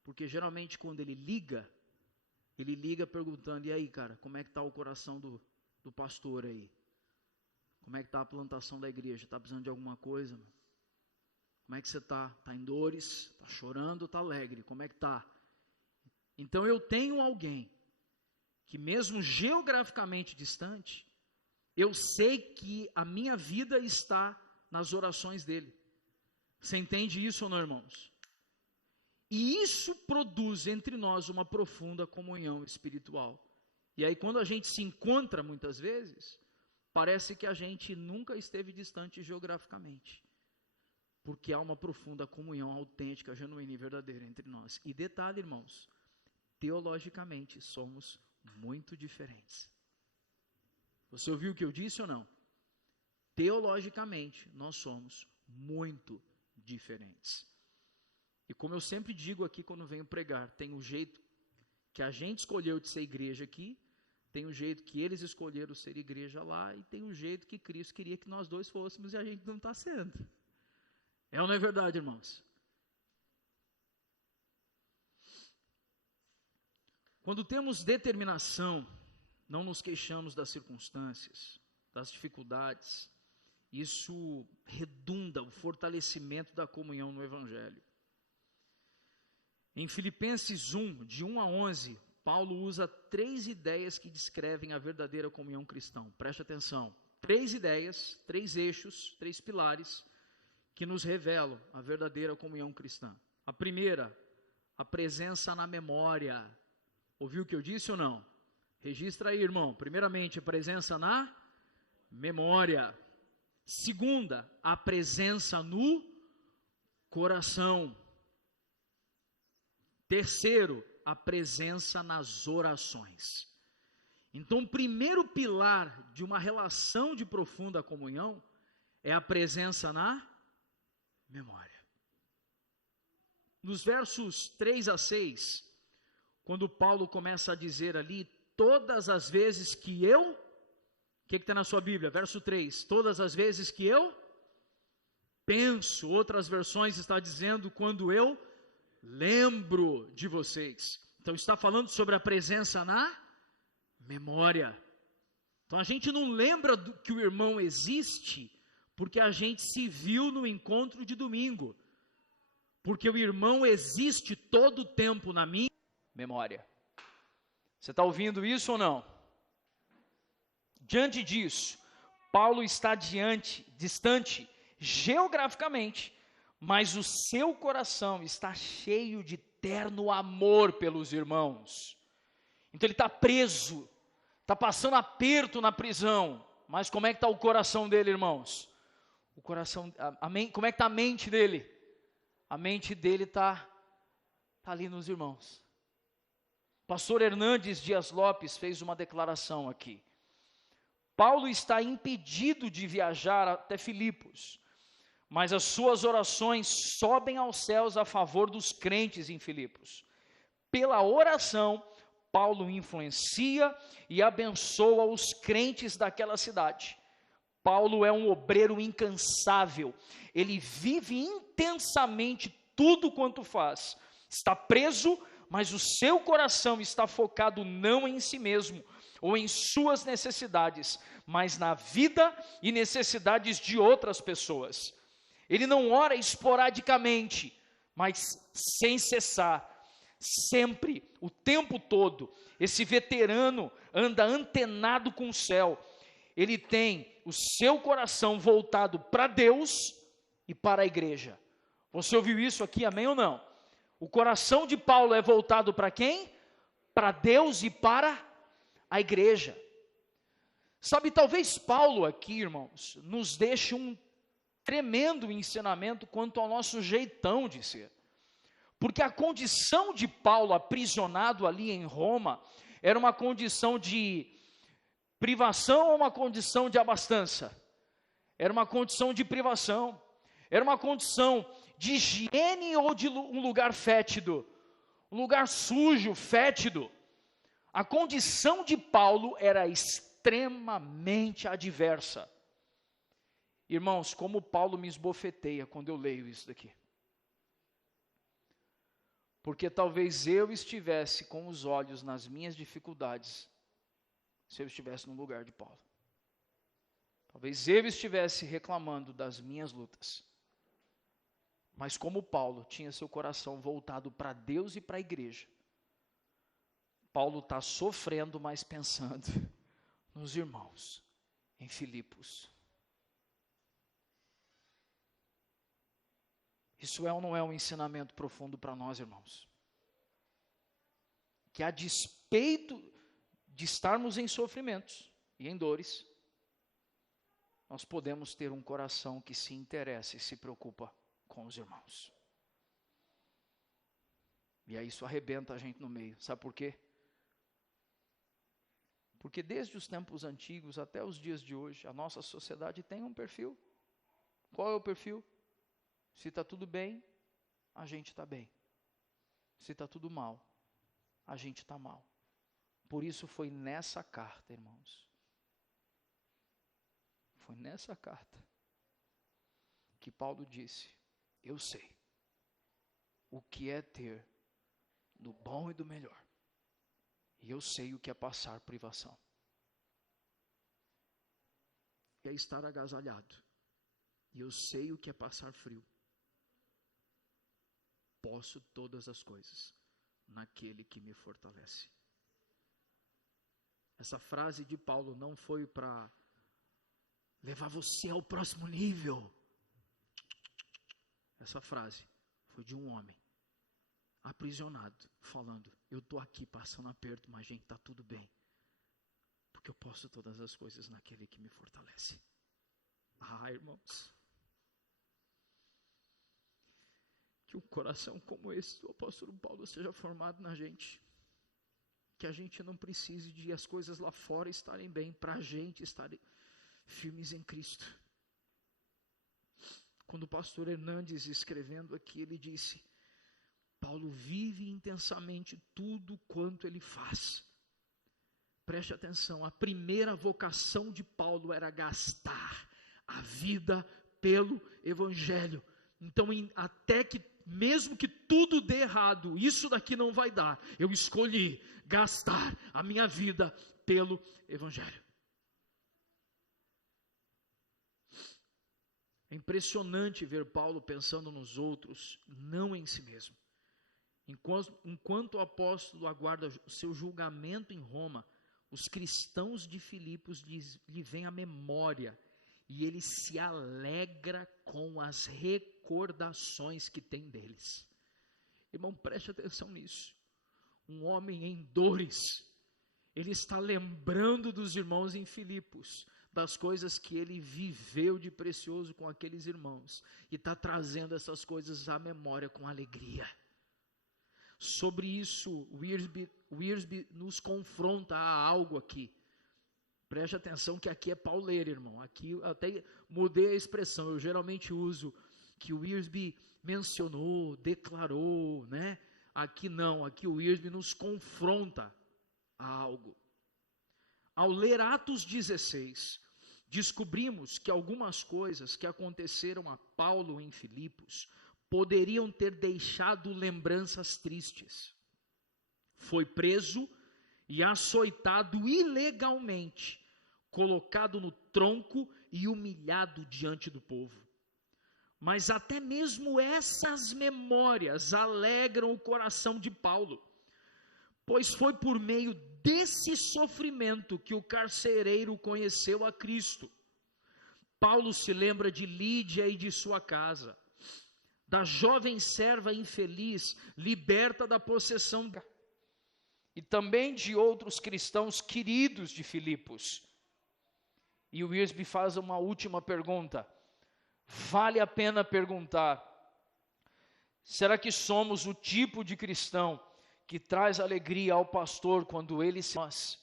Porque geralmente quando ele liga perguntando, e aí, cara, como é que está o coração do pastor aí? Como é que está a plantação da igreja? Está precisando de alguma coisa? Como é que você está? Está em dores? Está chorando? Está alegre? Como é que está? Então eu tenho alguém que mesmo geograficamente distante, eu sei que a minha vida está nas orações dele. Você entende isso ou não, irmãos? E isso produz entre nós uma profunda comunhão espiritual. E aí quando a gente se encontra muitas vezes, parece que a gente nunca esteve distante geograficamente. Porque há uma profunda comunhão autêntica, genuína e verdadeira entre nós. E detalhe, irmãos, teologicamente somos muito diferentes. Você ouviu o que eu disse ou não? Teologicamente nós somos muito diferentes. E como eu sempre digo aqui quando venho pregar, tem o jeito que a gente escolheu de ser igreja aqui, tem o jeito que eles escolheram ser igreja lá, e tem o jeito que Cristo queria que nós dois fôssemos e a gente não está sendo. É ou não é verdade, irmãos? Quando temos determinação, não nos queixamos das circunstâncias, das dificuldades. Isso redunda o fortalecimento da comunhão no Evangelho. Em Filipenses 1, de 1 a 11, Paulo usa 3 ideias que descrevem a verdadeira comunhão cristã. Preste atenção. 3 ideias, 3 eixos, 3 pilares que nos revelam a verdadeira comunhão cristã. A primeira, a presença na memória. Ouviu o que eu disse ou não? Registra aí, irmão. Primeiramente, a presença na memória. Segunda, a presença no coração. Terceiro, a presença nas orações. Então, o primeiro pilar de uma relação de profunda comunhão é a presença na memória. Nos versos 3 a 6, quando Paulo começa a dizer ali, todas as vezes que eu, o que está na sua Bíblia? Verso 3, todas as vezes que eu penso, outras versões está dizendo, quando eu lembro de vocês. Então está falando sobre a presença na memória. Então a gente não lembra que o irmão existe, porque a gente se viu no encontro de domingo. Porque o irmão existe todo o tempo na minha memória. Você está ouvindo isso ou não? Diante disso, Paulo está distante geograficamente, mas o seu coração está cheio de terno amor pelos irmãos. Então ele está preso, está passando aperto na prisão, mas como é que está o coração dele, irmãos? O coração, como é que está a mente dele? A mente dele está ali nos irmãos. Pastor Hernandes Dias Lopes fez uma declaração aqui. Paulo está impedido de viajar até Filipos, mas as suas orações sobem aos céus a favor dos crentes em Filipos. Pela oração, Paulo influencia e abençoa os crentes daquela cidade. Paulo é um obreiro incansável, ele vive intensamente tudo quanto faz. Está preso, mas o seu coração está focado não em si mesmo, ou em suas necessidades, mas na vida e necessidades de outras pessoas. Ele não ora esporadicamente, mas sem cessar, sempre, o tempo todo. Esse veterano anda antenado com o céu. Ele tem o seu coração voltado para Deus e para a igreja. Você ouviu isso aqui, amém ou não? O coração de Paulo é voltado para quem? Para Deus e para a igreja. Sabe, talvez Paulo aqui, irmãos, nos deixe um tremendo ensinamento quanto ao nosso jeitão de ser. Porque a condição de Paulo aprisionado ali em Roma era uma condição de privação ou uma condição de abastança? Era uma condição de privação. Era uma condição de higiene ou de um lugar fétido? Um lugar sujo, fétido. A condição de Paulo era extremamente adversa. Irmãos, como Paulo me esbofeteia quando eu leio isso daqui. Porque talvez eu estivesse com os olhos nas minhas dificuldades, se eu estivesse no lugar de Paulo. Talvez eu estivesse reclamando das minhas lutas. Mas como Paulo tinha seu coração voltado para Deus e para a igreja, Paulo está sofrendo, mas pensando nos irmãos em Filipos. Isso é ou não é um ensinamento profundo para nós, irmãos? Que a despeito de estarmos em sofrimentos e em dores, nós podemos ter um coração que se interessa e se preocupa com os irmãos. E aí isso arrebenta a gente no meio. Sabe por quê? Porque desde os tempos antigos até os dias de hoje, a nossa sociedade tem um perfil. Qual é o perfil? Se está tudo bem, a gente está bem. Se está tudo mal, a gente está mal. Por isso foi nessa carta, irmãos. Foi nessa carta que Paulo disse: eu sei o que é ter do bom e do melhor. E eu sei o que é passar privação. E é estar agasalhado. E eu sei o que é passar frio. Posso todas as coisas naquele que me fortalece. Essa frase de Paulo não foi para levar você ao próximo nível. Essa frase foi de um homem aprisionado, falando: eu estou aqui passando aperto, mas gente, está tudo bem, porque eu posso todas as coisas naquele que me fortalece. Ah, irmãos, que um coração como esse do apóstolo Paulo seja formado na gente, que a gente não precise de as coisas lá fora estarem bem, para a gente estarem firmes em Cristo. Quando o pastor Hernandes escrevendo aqui, ele disse: Paulo vive intensamente tudo quanto ele faz. Preste atenção, a primeira vocação de Paulo era gastar a vida pelo Evangelho. Então, até que, mesmo que tudo dê errado, isso daqui não vai dar, eu escolhi gastar a minha vida pelo Evangelho. É impressionante ver Paulo pensando nos outros, não em si mesmo. Enquanto o apóstolo aguarda o seu julgamento em Roma, os cristãos de Filipos lhe vêm à memória e ele se alegra com as recordações que tem deles. Irmão, preste atenção nisso. Um homem em dores, ele está lembrando dos irmãos em Filipos, das coisas que ele viveu de precioso com aqueles irmãos, e está trazendo essas coisas à memória com alegria. Sobre isso, o Wiersbe nos confronta a algo aqui. Preste atenção que aqui é pauleira, irmão. Aqui eu até mudei a expressão. Eu geralmente uso que o Wiersbe mencionou, declarou, né? Aqui não, aqui o Wiersbe nos confronta a algo. Ao ler Atos 16, descobrimos que algumas coisas que aconteceram a Paulo em Filipos poderiam ter deixado lembranças tristes. Foi preso e açoitado ilegalmente, colocado no tronco e humilhado diante do povo. Mas até mesmo essas memórias alegram o coração de Paulo, pois foi por meio desse sofrimento que o carcereiro conheceu a Cristo. Paulo se lembra de Lídia e de sua casa, da jovem serva infeliz, liberta da possessão, e também de outros cristãos queridos de Filipos. E o Wiersbe faz uma última pergunta. Vale a pena perguntar: será que somos o tipo de cristão que traz alegria ao pastor quando ele se nós?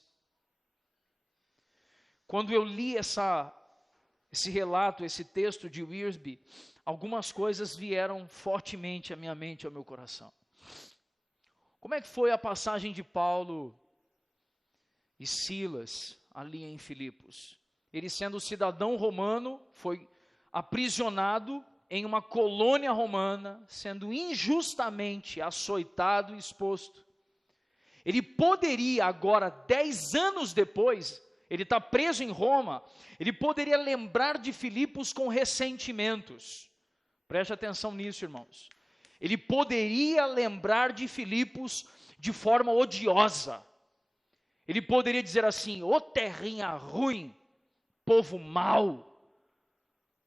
Quando eu li esse relato, esse texto de Wiersbe, algumas coisas vieram fortemente à minha mente e ao meu coração. Como é que foi a passagem de Paulo e Silas ali em Filipos? Ele, sendo cidadão romano, foi aprisionado em uma colônia romana, sendo injustamente açoitado e exposto. Ele poderia agora, 10 anos depois, ele está preso em Roma, ele poderia lembrar de Filipos com ressentimentos. Preste atenção nisso, irmãos. Ele poderia lembrar de Filipos de forma odiosa. Ele poderia dizer assim: ô terrinha ruim, povo mau.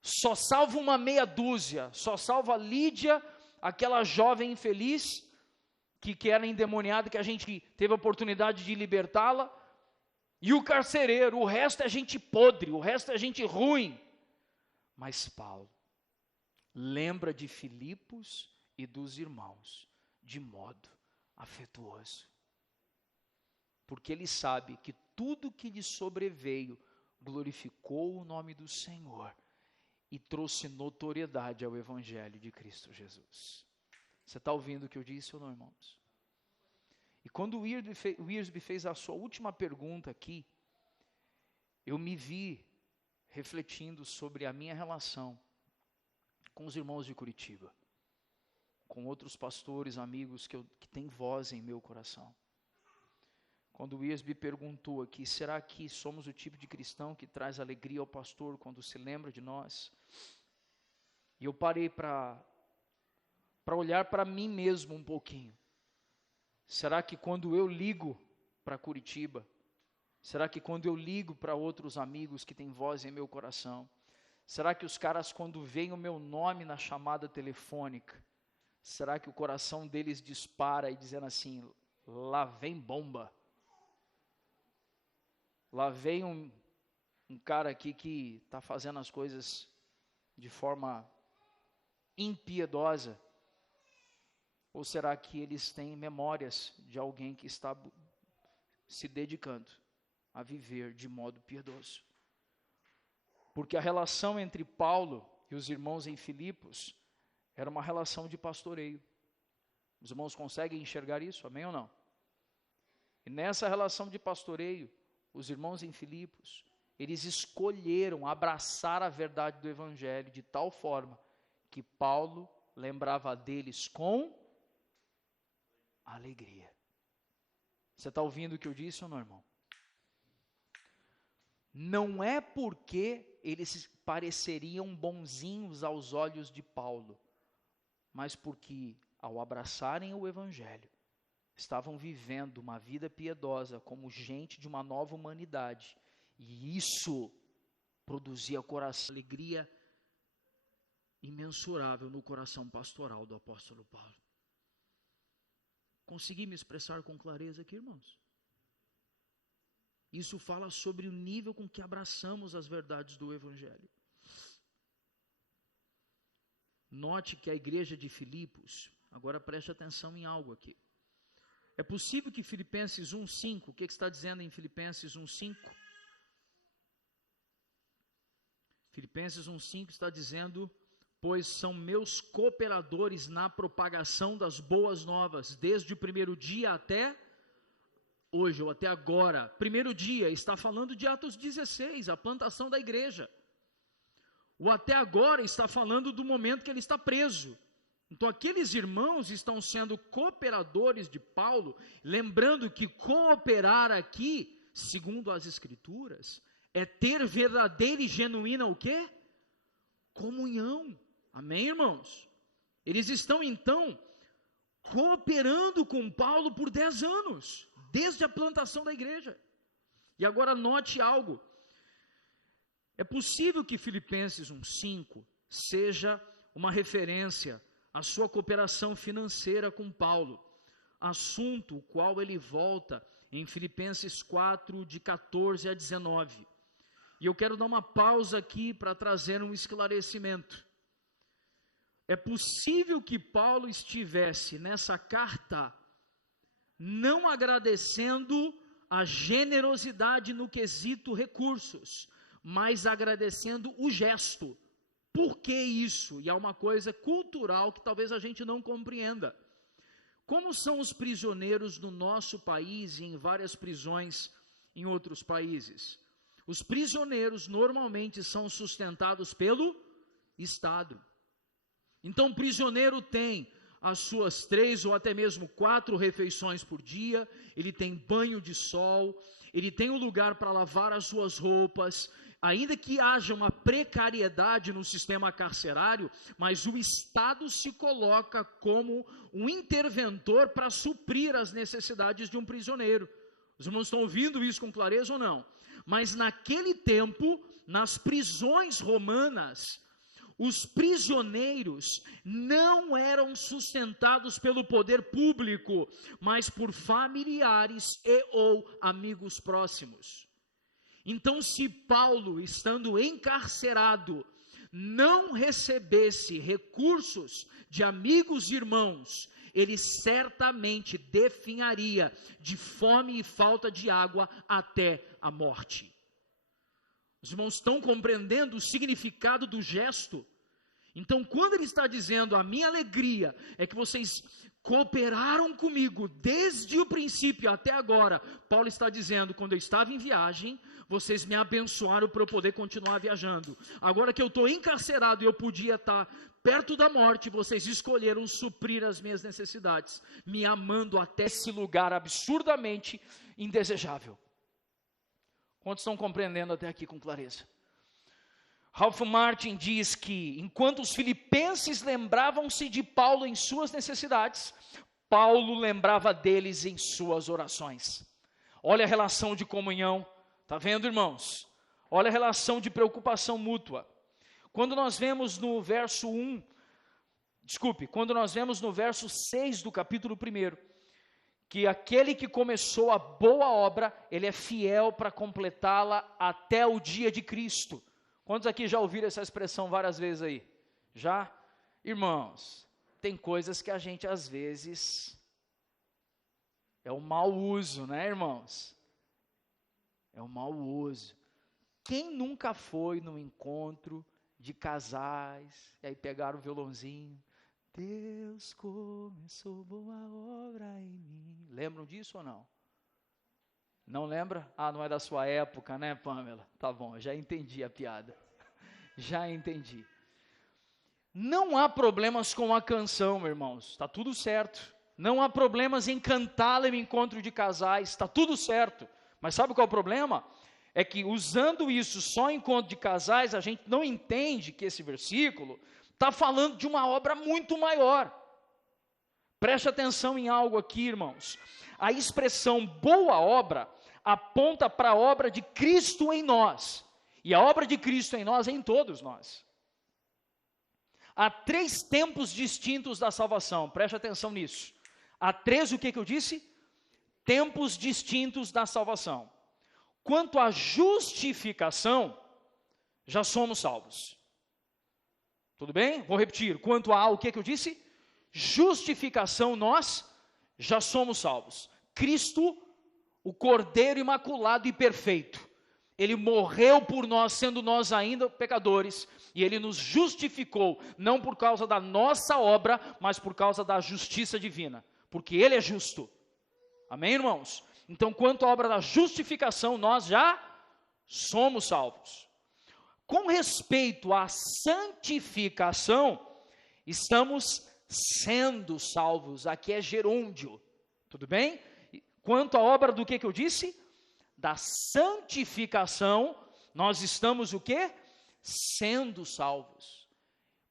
Só salva uma meia dúzia, só salva Lídia, aquela jovem infeliz, que era endemoniada, que a gente teve a oportunidade de libertá-la, e o carcereiro. O resto é gente podre, o resto é gente ruim. Mas Paulo lembra de Filipos e dos irmãos, de modo afetuoso, porque ele sabe que tudo que lhe sobreveio glorificou o nome do Senhor e trouxe notoriedade ao Evangelho de Cristo Jesus. Você está ouvindo o que eu disse ou não, irmãos? E quando o Wiersbe fez a sua última pergunta aqui, eu me vi refletindo sobre a minha relação com os irmãos de Curitiba, com outros pastores, amigos que têm voz em meu coração. Quando o Wiersbe perguntou aqui, será que somos o tipo de cristão que traz alegria ao pastor quando se lembra de nós? E eu parei para olhar para mim mesmo um pouquinho. Será que quando eu ligo para Curitiba, será que quando eu ligo para outros amigos que têm voz em meu coração, será que os caras quando veem o meu nome na chamada telefônica, será que o coração deles dispara e dizendo assim, lá vem bomba? Lá vem um cara aqui que está fazendo as coisas de forma impiedosa? Ou será que eles têm memórias de alguém que está se dedicando a viver de modo piedoso? Porque a relação entre Paulo e os irmãos em Filipos era uma relação de pastoreio. Os irmãos conseguem enxergar isso? Amém ou não? E nessa relação de pastoreio, os irmãos em Filipos, eles escolheram abraçar a verdade do Evangelho de tal forma que Paulo lembrava deles com alegria. Você está ouvindo o que eu disse ou não, irmão? Não é porque eles pareceriam bonzinhos aos olhos de Paulo, mas porque ao abraçarem o Evangelho, estavam vivendo uma vida piedosa como gente de uma nova humanidade. E isso produzia alegria imensurável no coração pastoral do apóstolo Paulo. Consegui me expressar com clareza aqui, irmãos? Isso fala sobre o nível com que abraçamos as verdades do Evangelho. Note que a igreja de Filipos, agora preste atenção em algo aqui. É possível que Filipenses 1,5, o que está dizendo em Filipenses 1,5? Filipenses 1,5 está dizendo, pois são meus cooperadores na propagação das boas novas, desde o primeiro dia até hoje, ou até agora. Primeiro dia, está falando de Atos 16, a plantação da igreja. O até agora está falando do momento que ele está preso. Então aqueles irmãos estão sendo cooperadores de Paulo, lembrando que cooperar aqui, segundo as Escrituras, é ter verdadeira e genuína o quê? Comunhão. Amém, irmãos? Eles estão então cooperando com Paulo por 10 anos, desde a plantação da igreja. E agora note algo. É possível que Filipenses 1,5 seja uma referência à sua cooperação financeira com Paulo, assunto o qual ele volta em Filipenses 4, de 14 a 19. E eu quero dar uma pausa aqui para trazer um esclarecimento. É possível que Paulo estivesse nessa carta não agradecendo a generosidade no quesito recursos, mas agradecendo o gesto. Por que isso? E há uma coisa cultural que talvez a gente não compreenda. Como são os prisioneiros no nosso país e em várias prisões em outros países? Os prisioneiros normalmente são sustentados pelo Estado. Então o prisioneiro tem as suas 3 ou até mesmo 4 refeições por dia, ele tem banho de sol, ele tem um lugar para lavar as suas roupas, ainda que haja uma precariedade no sistema carcerário, mas o Estado se coloca como um interventor para suprir as necessidades de um prisioneiro. Os irmãos estão ouvindo isso com clareza ou não? Mas naquele tempo, nas prisões romanas, os prisioneiros não eram sustentados pelo poder público, mas por familiares e ou amigos próximos. Então, se Paulo, estando encarcerado, não recebesse recursos de amigos e irmãos, ele certamente definharia de fome e falta de água até a morte. Os irmãos estão compreendendo o significado do gesto? Então, quando ele está dizendo, a minha alegria é que vocês cooperaram comigo desde o princípio até agora, Paulo está dizendo, quando eu estava em viagem, vocês me abençoaram para eu poder continuar viajando. Agora que eu estou encarcerado e eu podia estar perto da morte, vocês escolheram suprir as minhas necessidades, me amando até esse lugar absurdamente indesejável. Quantos estão compreendendo até aqui com clareza? Ralph Martin diz que, enquanto os filipenses lembravam-se de Paulo em suas necessidades, Paulo lembrava deles em suas orações. Olha a relação de comunhão, está vendo, irmãos? Olha a relação de preocupação mútua. Quando nós vemos no verso 6 do capítulo 1, que aquele que começou a boa obra, ele é fiel para completá-la até o dia de Cristo. Quantos aqui já ouviram essa expressão várias vezes aí? Já? Irmãos, tem coisas que a gente às vezes é um mau uso, né, irmãos? É um mau uso. Quem nunca foi num encontro de casais, e aí pegaram o violãozinho, Deus começou boa obra em mim. Lembram disso ou não? Não lembra? Ah, não é da sua época, né, Pamela? Tá bom, já entendi a piada. Já entendi. Não há problemas com a canção, irmãos. Está tudo certo. Não há problemas em cantá-la em encontro de casais. Está tudo certo. Mas sabe qual é o problema? É que usando isso só em encontro de casais, a gente não entende que esse versículo está falando de uma obra muito maior. Preste atenção em algo aqui, irmãos. A expressão boa obra aponta para a obra de Cristo em nós. E a obra de Cristo em nós é em todos nós. Há 3 tempos distintos da salvação. Preste atenção nisso. Há 3, o que eu disse? Tempos distintos da salvação. Quanto à justificação, já somos salvos. Tudo bem? Vou repetir. Quanto a o que eu disse? Justificação, nós já somos salvos. Cristo, o Cordeiro imaculado e perfeito, ele morreu por nós, sendo nós ainda pecadores, e ele nos justificou, não por causa da nossa obra, mas por causa da justiça divina, porque ele é justo. Amém, irmãos? Então, quanto à obra da justificação, nós já somos salvos. Com respeito à santificação, estamos sendo salvos. Aqui é gerúndio, tudo bem? Quanto à obra do que eu disse? Da santificação, nós estamos o quê? Sendo salvos.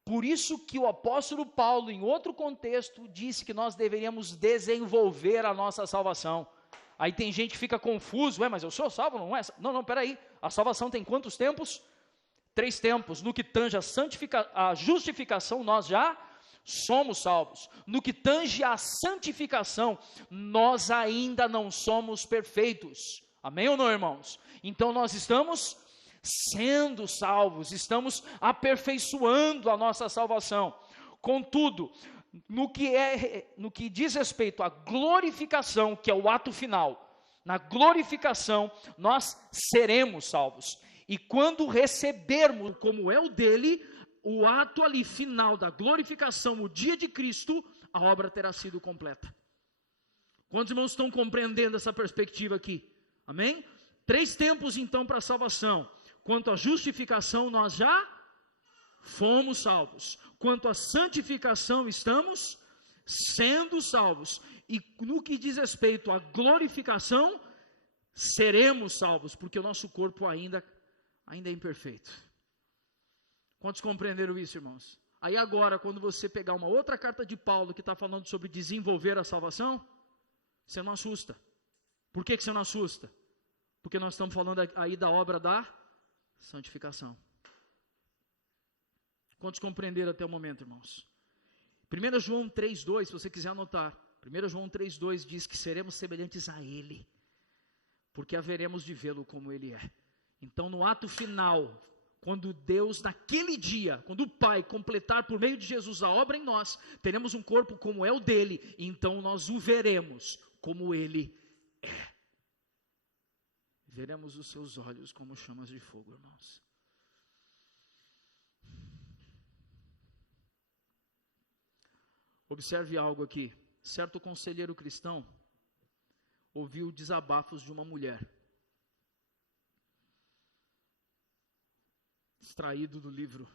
Por isso que o apóstolo Paulo, em outro contexto, disse que nós deveríamos desenvolver a nossa salvação. Aí tem gente que fica confuso, mas eu sou salvo, não é? Não, peraí, a salvação tem quantos tempos? 3 tempos. No que tange a justificação, nós já somos salvos. No que tange a santificação, nós ainda não somos perfeitos. Amém ou não, irmãos? Então nós estamos sendo salvos, estamos aperfeiçoando a nossa salvação. Contudo, no que diz respeito à glorificação, que é o ato final, na glorificação nós seremos salvos. E quando recebermos, como é o dele, o ato ali final da glorificação, o dia de Cristo, a obra terá sido completa. Quantos irmãos estão compreendendo essa perspectiva aqui? Amém? 3 tempos então para a salvação. Quanto à justificação, nós já fomos salvos. Quanto à santificação, estamos sendo salvos. E no que diz respeito à glorificação, seremos salvos, porque o nosso corpo ainda é imperfeito. Quantos compreenderam isso, irmãos? Aí agora, quando você pegar uma outra carta de Paulo que está falando sobre desenvolver a salvação, você não assusta. Por que você não assusta? Porque nós estamos falando aí da obra da Santificação. Quantos compreenderam até o momento, irmãos? 1 João 3,2, se você quiser anotar. 1 João 3,2 diz que seremos semelhantes a Ele, porque haveremos de vê-lo como Ele é. Então, no ato final, quando Deus, naquele dia, quando o Pai completar por meio de Jesus a obra em nós, teremos um corpo como é o dele, e então nós o veremos como Ele é. Veremos os seus olhos como chamas de fogo, irmãos. Observe algo aqui. Certo conselheiro cristão ouviu desabafos de uma mulher, extraído do livro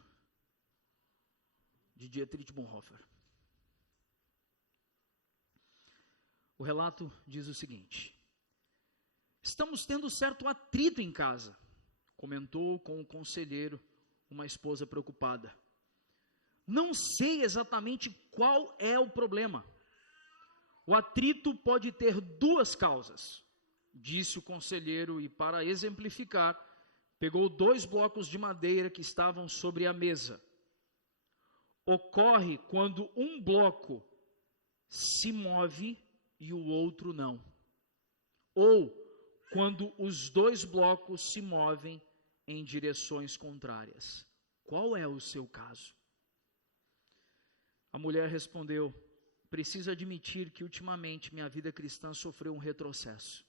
de Dietrich Bonhoeffer. O relato diz o seguinte: estamos tendo certo atrito em casa, comentou com o conselheiro uma esposa preocupada. Não sei exatamente qual é o problema. O atrito pode ter duas causas, disse o conselheiro, e para exemplificar, pegou 2 blocos de madeira que estavam sobre a mesa. Ocorre quando um bloco se move e o outro não. Ou quando os 2 blocos se movem em direções contrárias. Qual é o seu caso? A mulher respondeu: preciso admitir que ultimamente minha vida cristã sofreu um retrocesso.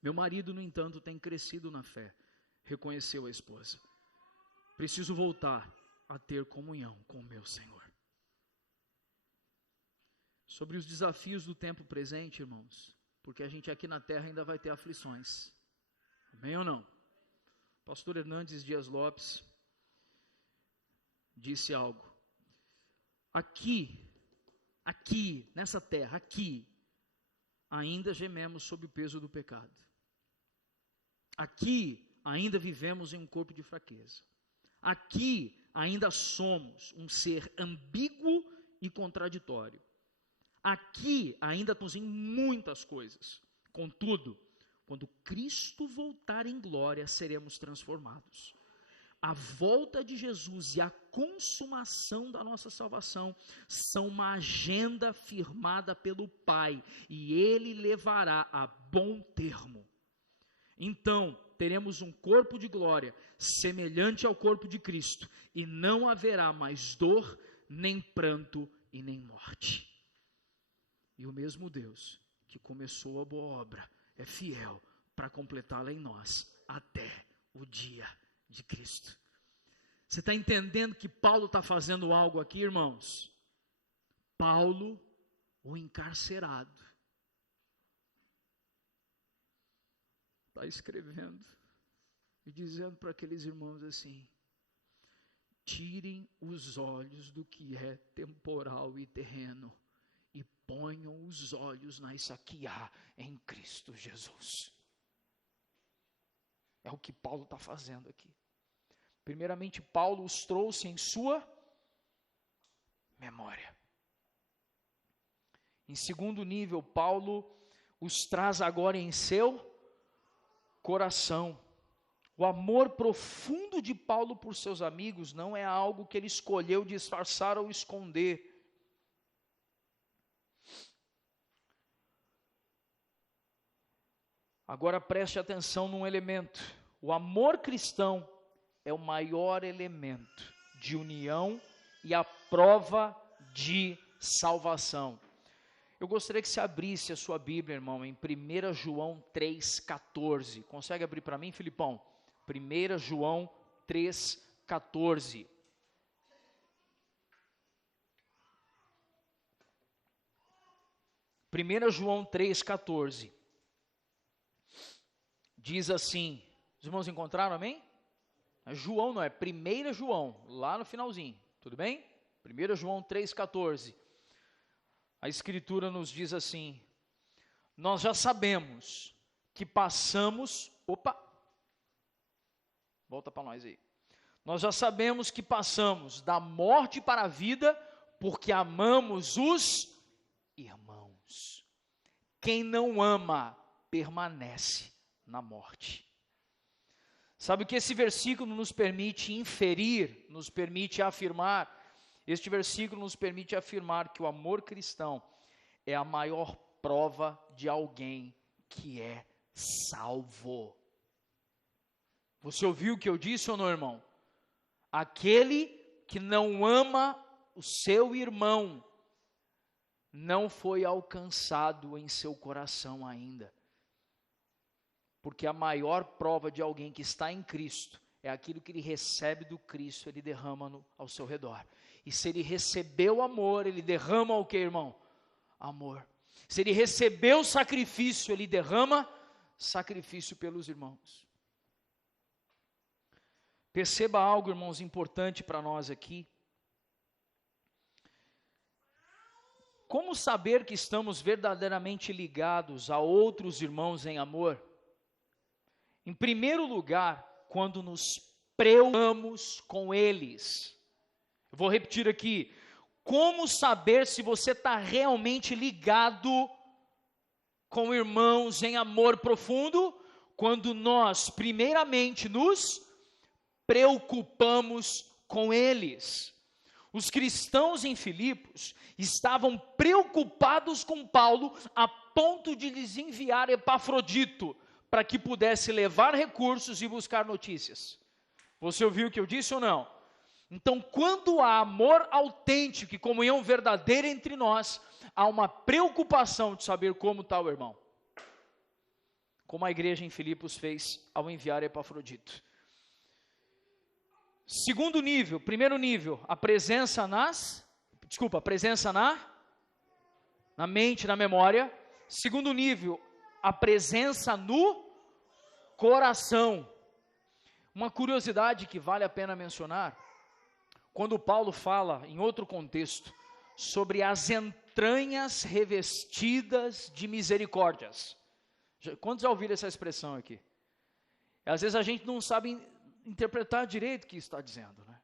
Meu marido, no entanto, tem crescido na fé, reconheceu a esposa. Preciso voltar a ter comunhão com o meu Senhor. Sobre os desafios do tempo presente, irmãos, porque a gente aqui na terra ainda vai ter aflições. Amém ou não? Pastor Hernandes Dias Lopes disse algo. Aqui, nessa terra, aqui, ainda gememos sob o peso do pecado. Aqui, ainda vivemos em um corpo de fraqueza. Aqui, ainda somos um ser ambíguo e contraditório. Aqui, ainda estamos em muitas coisas. Contudo, quando Cristo voltar em glória, seremos transformados. A volta de Jesus e a consumação da nossa salvação são uma agenda firmada pelo Pai, e Ele levará a bom termo. Então, teremos um corpo de glória semelhante ao corpo de Cristo, e não haverá mais dor, nem pranto e nem morte. E o mesmo Deus que começou a boa obra é fiel para completá-la em nós até o dia de Cristo. Você está entendendo que Paulo está fazendo algo aqui, irmãos? Paulo, o encarcerado, está escrevendo e dizendo para aqueles irmãos assim: tirem os olhos do que é temporal e terreno e ponham os olhos naquilo que há em Cristo Jesus. É o que Paulo está fazendo aqui. Primeiramente, Paulo os trouxe em sua memória. Em segundo nível, Paulo os traz agora em seu coração. O amor profundo de Paulo por seus amigos não é algo que ele escolheu disfarçar ou esconder. Agora preste atenção num elemento. O amor cristão é o maior elemento de união e a prova de salvação. Eu gostaria que você abrisse a sua Bíblia, irmão, em 1 João 3,14. Consegue abrir para mim, Filipão? 1 João 3,14. João 3,14. Diz assim, os irmãos encontraram, amém? João não é, 1 João, lá no finalzinho, tudo bem? 1 João 3,14. A Escritura nos diz assim: nós já sabemos que passamos, volta para nós aí. Nós já sabemos que passamos da morte para a vida, porque amamos os irmãos. Quem não ama, permanece na morte. Sabe o que esse versículo nos permite inferir, nos permite afirmar? Este versículo nos permite afirmar que o amor cristão é a maior prova de alguém que é salvo. Você ouviu o que eu disse ou não, irmão? Aquele que não ama o seu irmão não foi alcançado em seu coração ainda. Porque a maior prova de alguém que está em Cristo é aquilo que ele recebe do Cristo, ele derrama ao seu redor. E se ele recebeu amor, ele derrama o que, irmão? Amor. Se ele recebeu sacrifício, ele derrama sacrifício pelos irmãos. Perceba algo, irmãos, importante para nós aqui. Como saber que estamos verdadeiramente ligados a outros irmãos em amor? Em primeiro lugar, quando nos preocupamos com eles. Eu vou repetir aqui. Como saber se você está realmente ligado com irmãos em amor profundo? Quando nós, primeiramente, nos preocupamos com eles. Os cristãos em Filipos estavam preocupados com Paulo a ponto de lhes enviar Epafrodito para que pudesse levar recursos e buscar notícias. Você ouviu o que eu disse ou não? Então, quando há amor autêntico e comunhão verdadeira entre nós, há uma preocupação de saber como está o irmão. Como a igreja em Filipos fez ao enviar Epafrodito. Segundo nível, primeiro nível, a presença na mente, na memória. Segundo nível, a presença no coração. Uma curiosidade que vale a pena mencionar, quando Paulo fala, em outro contexto, sobre as entranhas revestidas de misericórdias. Quantos já ouviram essa expressão aqui? Às vezes a gente não sabe interpretar direito o que está dizendo, né?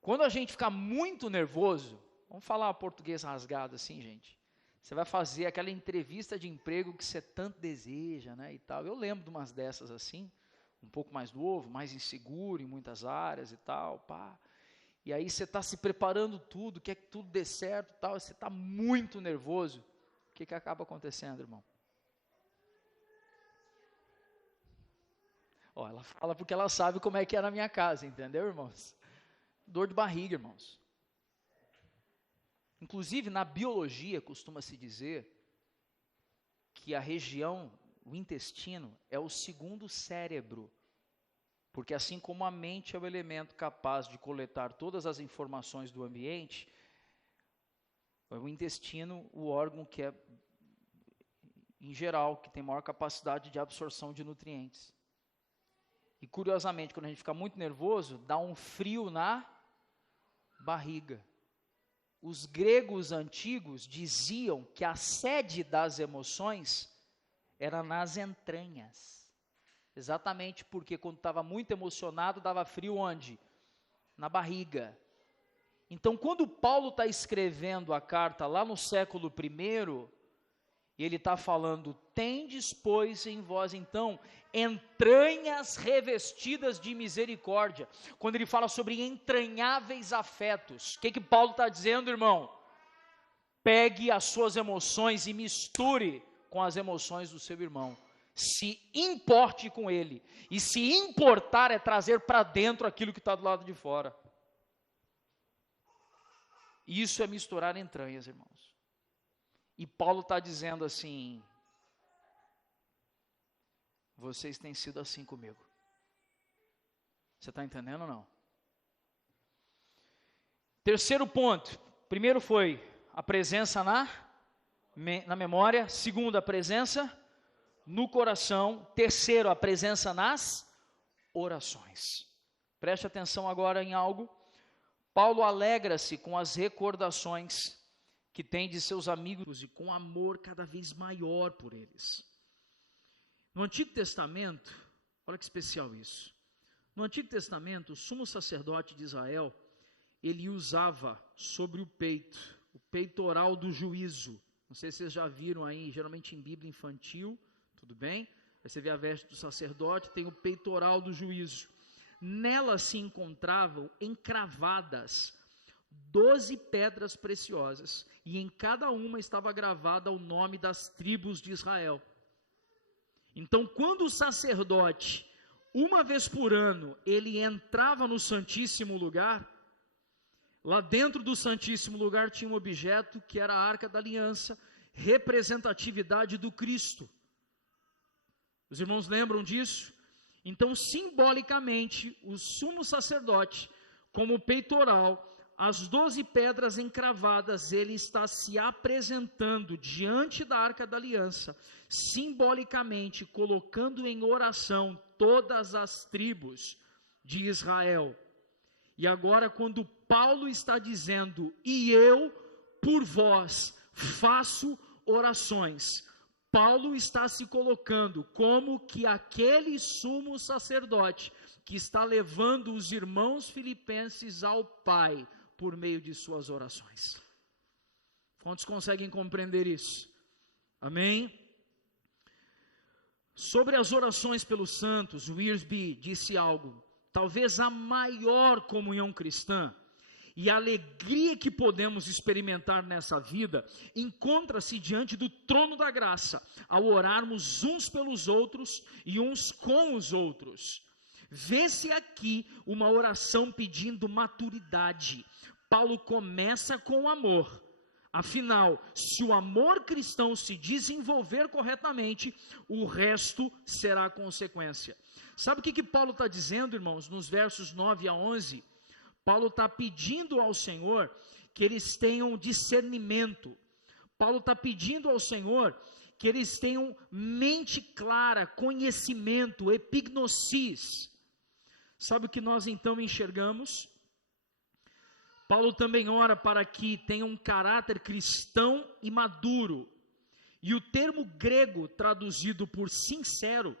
Quando a gente fica muito nervoso, vamos falar português rasgado assim, gente. Você vai fazer aquela entrevista de emprego que você tanto deseja, né, e tal. Eu lembro de umas dessas assim, um pouco mais novo, mais inseguro em muitas áreas e tal, pá. E aí você está se preparando tudo, quer que tudo dê certo e tal, você está muito nervoso. O que acaba acontecendo, irmão? Ó, ela fala porque ela sabe como é que é na minha casa, entendeu, irmãos? Dor de barriga, irmãos. Inclusive, na biologia, costuma-se dizer que a região, o intestino, é o segundo cérebro. Porque assim como a mente é o elemento capaz de coletar todas as informações do ambiente, o intestino, o órgão que é, em geral, que tem maior capacidade de absorção de nutrientes. E curiosamente, quando a gente fica muito nervoso, dá um frio na barriga. Os gregos antigos diziam que a sede das emoções era nas entranhas. Exatamente porque quando estava muito emocionado, dava frio onde? Na barriga. Então, quando Paulo está escrevendo a carta lá no século I, ele está falando, tendes, pois, em vós, então, entranhas revestidas de misericórdia. Quando ele fala sobre entranháveis afetos, o que Paulo está dizendo, irmão? Pegue as suas emoções e misture com as emoções do seu irmão. Se importe com ele. E se importar é trazer para dentro aquilo que está do lado de fora. Isso é misturar entranhas, irmãos. E Paulo está dizendo assim, vocês têm sido assim comigo. Você está entendendo ou não? Terceiro ponto. Primeiro foi a presença na memória. Segundo, a presença no coração. Terceiro, a presença nas orações. Preste atenção agora em algo. Paulo alegra-se com as recordações que tem de seus amigos e com amor cada vez maior por eles. No Antigo Testamento, olha que especial isso. No Antigo Testamento, o sumo sacerdote de Israel, ele usava sobre o peitoral do juízo. Não sei se vocês já viram aí, geralmente em Bíblia infantil, tudo bem? Aí você vê a veste do sacerdote, tem o peitoral do juízo. Nela se encontravam encravadas 12 pedras preciosas, e em cada uma estava gravada o nome das tribos de Israel. Então, quando o sacerdote, uma vez por ano, ele entrava no Santíssimo Lugar, lá dentro do Santíssimo Lugar tinha um objeto que era a Arca da Aliança, representatividade do Cristo. Os irmãos lembram disso? Então, simbolicamente, o sumo sacerdote, como peitoral, as 12 pedras encravadas, ele está se apresentando diante da Arca da Aliança, simbolicamente colocando em oração todas as tribos de Israel. E agora, quando Paulo está dizendo, e eu por vós faço orações, Paulo está se colocando como que aquele sumo sacerdote que está levando os irmãos filipenses ao Pai por meio de suas orações. Quantos conseguem compreender isso? Amém? Sobre as orações pelos santos, Wiersbe disse algo, talvez a maior comunhão cristã e a alegria que podemos experimentar nessa vida encontra-se diante do trono da graça, ao orarmos uns pelos outros e uns com os outros. Vê-se aqui uma oração pedindo maturidade. Paulo começa com o amor. Afinal, se o amor cristão se desenvolver corretamente, o resto será consequência. Sabe o que Paulo está dizendo, irmãos, nos versos 9 a 11? Paulo está pedindo ao Senhor que eles tenham discernimento. Paulo está pedindo ao Senhor que eles tenham mente clara, conhecimento, epignosis. Sabe o que nós então enxergamos? Paulo também ora para que tenham um caráter cristão e maduro. E o termo grego traduzido por sincero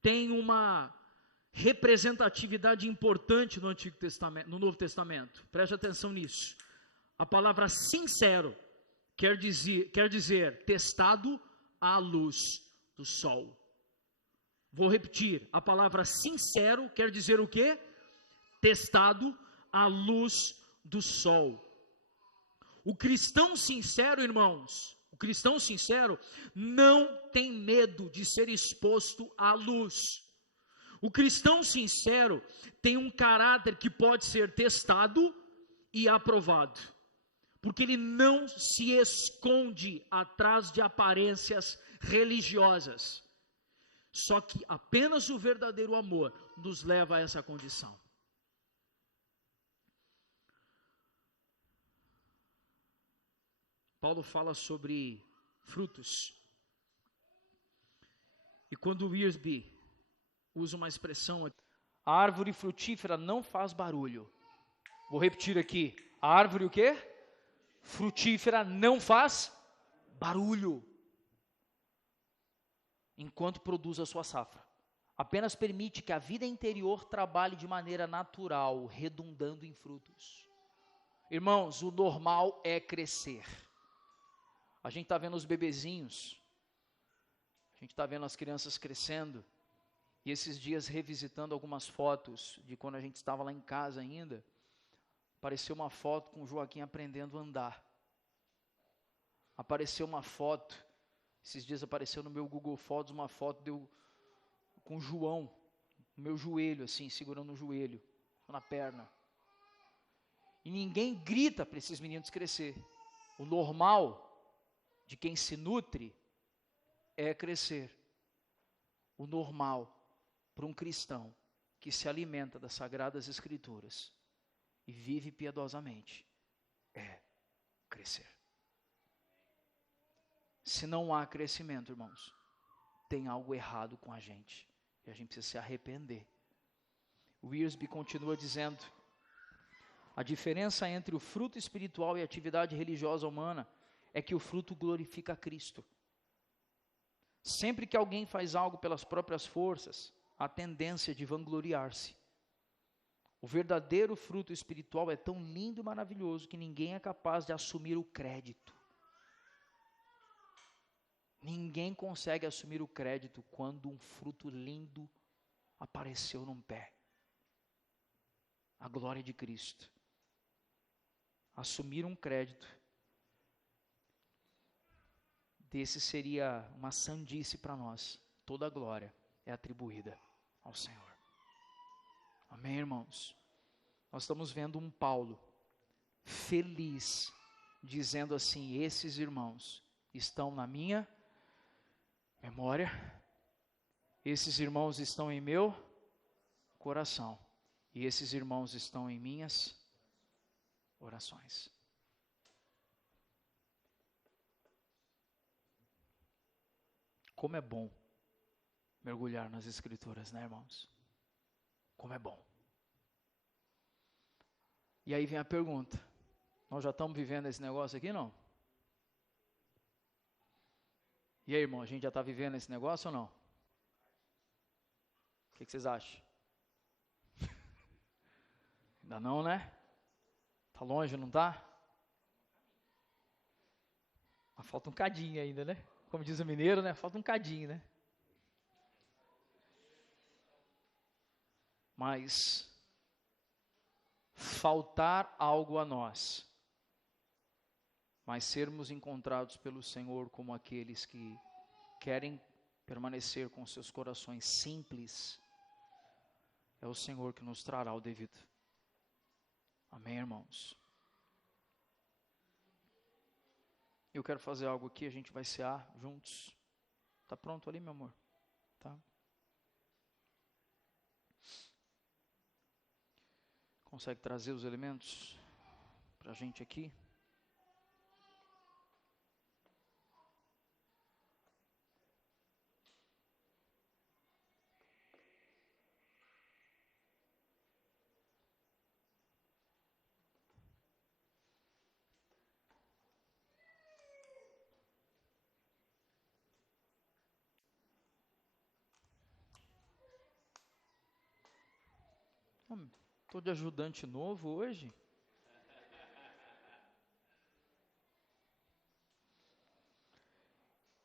tem uma representatividade importante no Antigo Testamento, no Novo Testamento. Preste atenção nisso. A palavra sincero quer dizer testado à luz do sol. Vou repetir. A palavra sincero quer dizer o quê? Testado à luz do sol. O cristão sincero, irmãos, o cristão sincero não tem medo de ser exposto à luz. O cristão sincero tem um caráter que pode ser testado e aprovado, porque ele não se esconde atrás de aparências religiosas. Só que apenas o verdadeiro amor nos leva a essa condição. Paulo fala sobre frutos. E quando Wiersbe usa uma expressão aqui, a árvore frutífera não faz barulho. Vou repetir aqui. A árvore o quê? Frutífera não faz barulho enquanto produz a sua safra. Apenas permite que a vida interior trabalhe de maneira natural, redundando em frutos. Irmãos, o normal é crescer. A gente está vendo os bebezinhos, a gente está vendo as crianças crescendo, e esses dias revisitando algumas fotos de quando a gente estava lá em casa ainda, apareceu uma foto com o Joaquim aprendendo a andar. Apareceu uma foto, esses dias apareceu no meu Google Fotos uma foto com o João, no meu joelho assim, segurando o joelho, na perna. E ninguém grita para esses meninos crescer. O normal de quem se nutre é crescer. O normal para um cristão que se alimenta das Sagradas Escrituras e vive piedosamente é crescer. Se não há crescimento, irmãos, tem algo errado com a gente e a gente precisa se arrepender. O Wiersbe continua dizendo: a diferença entre o fruto espiritual e a atividade religiosa humana é que o fruto glorifica a Cristo. Sempre que alguém faz algo pelas próprias forças, há tendência de vangloriar-se. O verdadeiro fruto espiritual é tão lindo e maravilhoso que ninguém é capaz de assumir o crédito. Ninguém consegue assumir o crédito quando um fruto lindo apareceu num pé. A glória de Cristo. Assumir um crédito desse seria uma sandice para nós. Toda a glória é atribuída ao Senhor. Amém, irmãos? Nós estamos vendo um Paulo feliz, dizendo assim: esses irmãos estão na minha memória, esses irmãos estão em meu coração, e esses irmãos estão em minhas orações. Como é bom mergulhar nas Escrituras, né, irmãos? Como é bom. E aí vem a pergunta: nós já estamos vivendo esse negócio aqui, não? E aí, irmão, a gente já está vivendo esse negócio ou não? O que vocês acham? Ainda não, né? Está longe, não está? Mas falta um cadinho ainda, né? Como diz o mineiro, né? Falta um cadinho, né? Mas faltar algo a nós, mas sermos encontrados pelo Senhor como aqueles que querem permanecer com seus corações simples, é o Senhor que nos trará o devido. Amém, irmãos? Eu quero fazer algo aqui, a gente vai cear juntos. Tá pronto ali, meu amor? Tá? Consegue trazer os elementos para a gente aqui? Estou de ajudante novo hoje.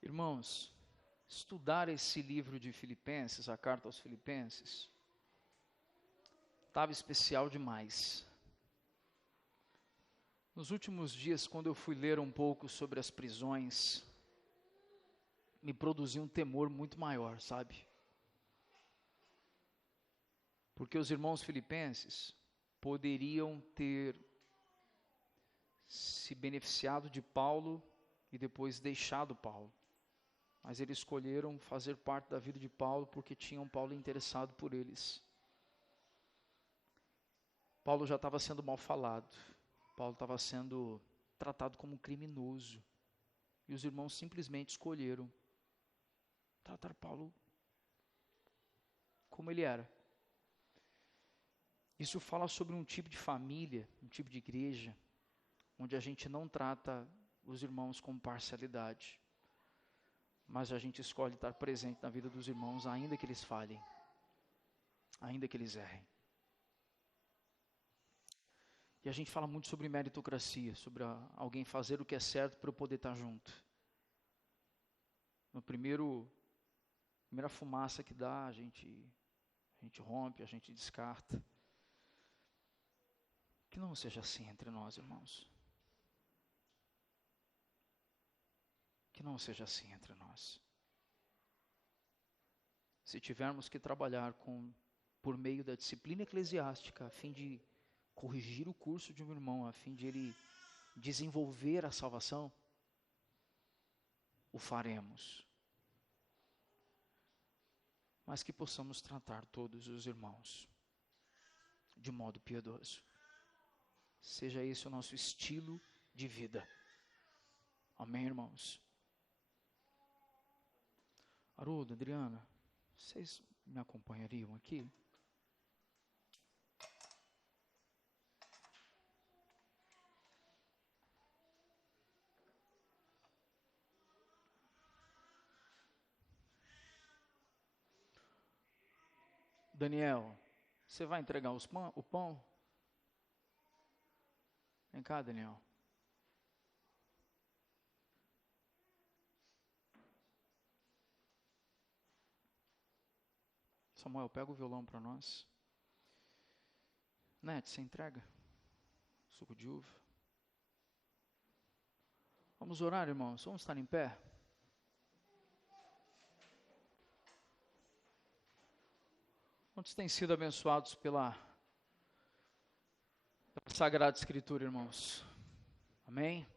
Irmãos, estudar esse livro de Filipenses, a carta aos Filipenses, estava especial demais. Nos últimos dias, quando eu fui ler um pouco sobre as prisões, me produziu um temor muito maior, sabe? Porque os irmãos filipenses poderiam ter se beneficiado de Paulo e depois deixado Paulo. Mas eles escolheram fazer parte da vida de Paulo porque tinham Paulo interessado por eles. Paulo já estava sendo mal falado. Paulo estava sendo tratado como um criminoso. E os irmãos simplesmente escolheram tratar Paulo como ele era. Isso fala sobre um tipo de família, um tipo de igreja, onde a gente não trata os irmãos com parcialidade, mas a gente escolhe estar presente na vida dos irmãos, ainda que eles falhem, ainda que eles errem. E a gente fala muito sobre meritocracia, sobre alguém fazer o que é certo para eu poder estar junto. No primeira fumaça que dá, a gente rompe, a gente descarta. Que não seja assim entre nós, irmãos. Que não seja assim entre nós. Se tivermos que trabalhar por meio da disciplina eclesiástica, a fim de corrigir o curso de um irmão, a fim de ele desenvolver a salvação, o faremos. Mas que possamos tratar todos os irmãos de modo piedoso. Seja esse o nosso estilo de vida. Amém, irmãos? Haroldo, Adriana, vocês me acompanhariam aqui? Daniel, você vai entregar o pão? Vem cá, Daniel. Samuel, pega o violão para nós. Net, você entrega? Suco de uva. Vamos orar, irmãos. Vamos estar em pé. Quantos têm sido abençoados pela Sagrada Escritura, irmãos? Amém?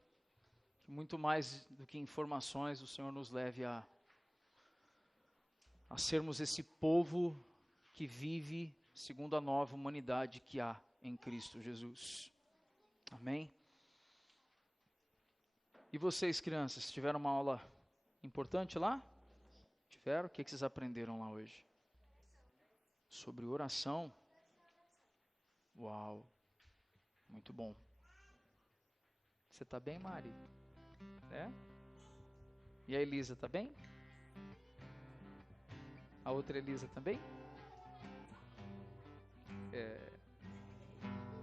Que muito mais do que informações, o Senhor nos leve a sermos esse povo que vive segundo a nova humanidade que há em Cristo Jesus. Amém? E vocês, crianças, tiveram uma aula importante lá? Tiveram? O que vocês aprenderam lá hoje? Sobre oração. Uau, muito bom. Você está bem, Mari? É? E a Elisa está bem? A outra Elisa também?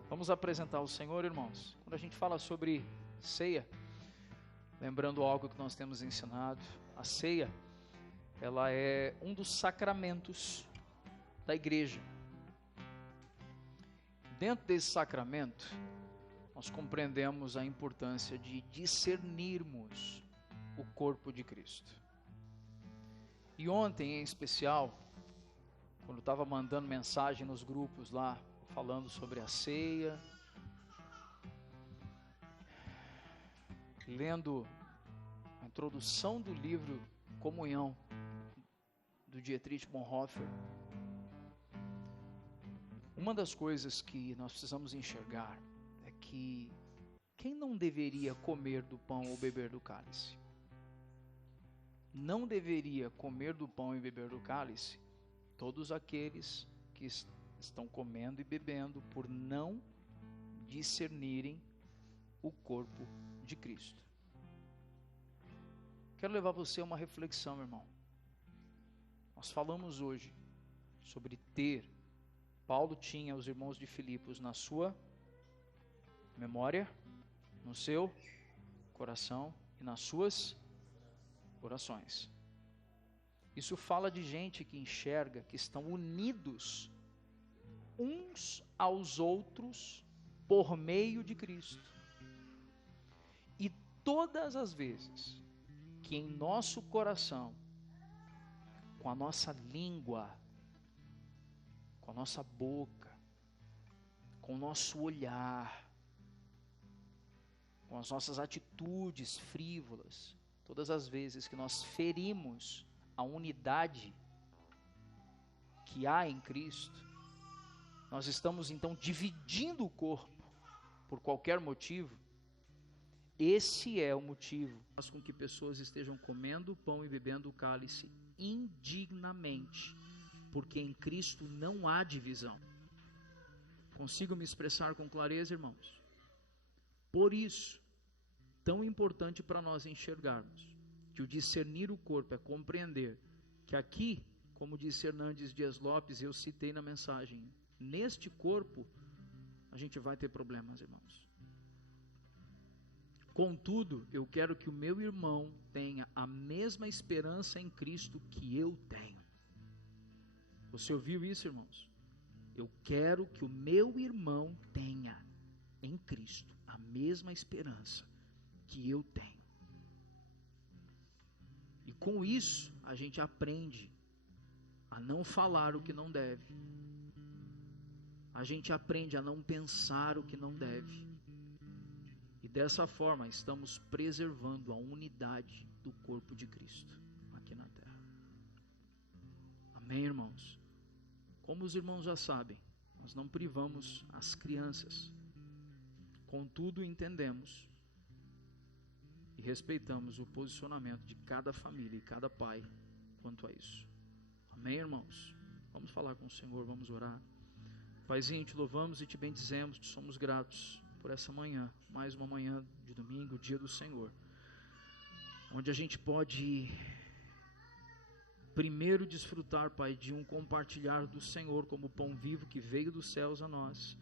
Vamos apresentar o Senhor, irmãos. Quando a gente fala sobre ceia, lembrando algo que nós temos ensinado, a ceia, ela é um dos sacramentos da igreja. Dentro desse sacramento, nós compreendemos a importância de discernirmos o corpo de Cristo. E ontem, em especial, quando eu estava mandando mensagem nos grupos lá, falando sobre a ceia, lendo a introdução do livro Comunhão, do Dietrich Bonhoeffer, uma das coisas que nós precisamos enxergar é que quem não deveria comer do pão ou beber do cálice? Não deveria comer do pão e beber do cálice todos aqueles que estão comendo e bebendo por não discernirem o corpo de Cristo. Quero levar você a uma reflexão, irmão. Nós falamos hoje sobre ter. Paulo tinha os irmãos de Filipos na sua memória, no seu coração e nas suas orações. Isso fala de gente que enxerga que estão unidos uns aos outros por meio de Cristo. E todas as vezes que em nosso coração, com a nossa língua, com a nossa boca, com o nosso olhar, com as nossas atitudes frívolas, todas as vezes que nós ferimos a unidade que há em Cristo, nós estamos então dividindo o corpo por qualquer motivo. Esse é o motivo faz com que pessoas estejam comendo o pão e bebendo o cálice indignamente, porque em Cristo não há divisão. Consigo me expressar com clareza, irmãos? Por isso, tão importante para nós enxergarmos que o discernir o corpo é compreender que aqui, como disse Hernandes Dias Lopes, eu citei na mensagem, neste corpo a gente vai ter problemas, irmãos. Contudo, eu quero que o meu irmão tenha a mesma esperança em Cristo que eu tenho. Você ouviu isso, irmãos? Eu quero que o meu irmão tenha em Cristo a mesma esperança que eu tenho. E com isso, a gente aprende a não falar o que não deve. A gente aprende a não pensar o que não deve. E dessa forma, estamos preservando a unidade do corpo de Cristo aqui na terra. Amém, irmãos? Como os irmãos já sabem, nós não privamos as crianças. Contudo, entendemos e respeitamos o posicionamento de cada família e cada pai quanto a isso. Amém, irmãos? Vamos falar com o Senhor, vamos orar. Paizinho, te louvamos e te bendizemos, te somos gratos por essa manhã, mais uma manhã de domingo, dia do Senhor, onde a gente pode primeiro desfrutar, Pai, de um compartilhar do Senhor como pão vivo que veio dos céus a nós,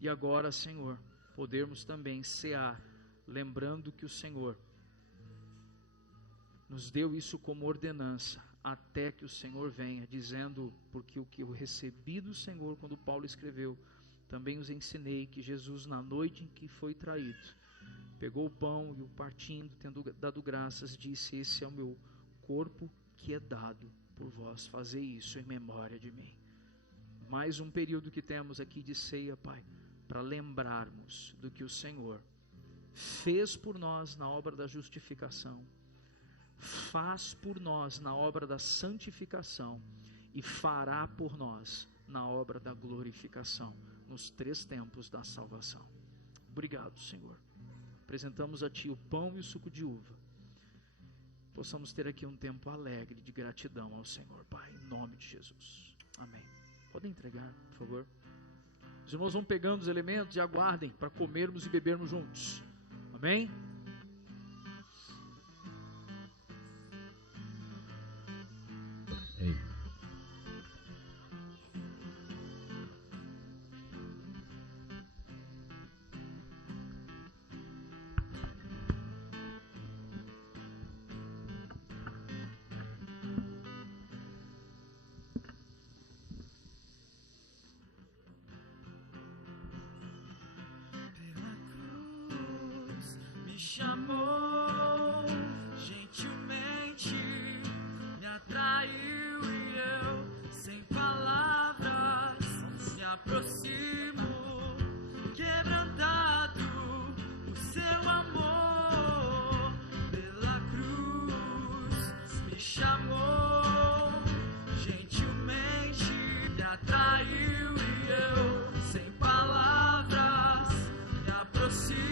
e agora, Senhor, podermos também cear, lembrando que o Senhor nos deu isso como ordenança, até que o Senhor venha, dizendo, porque o que eu recebi do Senhor, quando Paulo escreveu, também os ensinei, que Jesus, na noite em que foi traído, pegou o pão e o partindo, tendo dado graças, disse: esse é o meu corpo que é dado por vós, fazei isso em memória de mim. Mais um período que temos aqui de ceia, Pai, para lembrarmos do que o Senhor fez por nós na obra da justificação, faz por nós na obra da santificação e fará por nós na obra da glorificação, nos 3 tempos da salvação. Obrigado, Senhor. Apresentamos a Ti o pão e o suco de uva. Possamos ter aqui um tempo alegre de gratidão ao Senhor, Pai, em nome de Jesus. Amém. Podem entregar, por favor. Os irmãos vão pegando os elementos e aguardem para comermos e bebermos juntos. Amém? Ei. Chamou gentilmente, me atraiu e eu, sem palavras, me aproximo, quebrantado o seu amor pela cruz. Me chamou gentilmente, me atraiu e eu, sem palavras, me aproximo.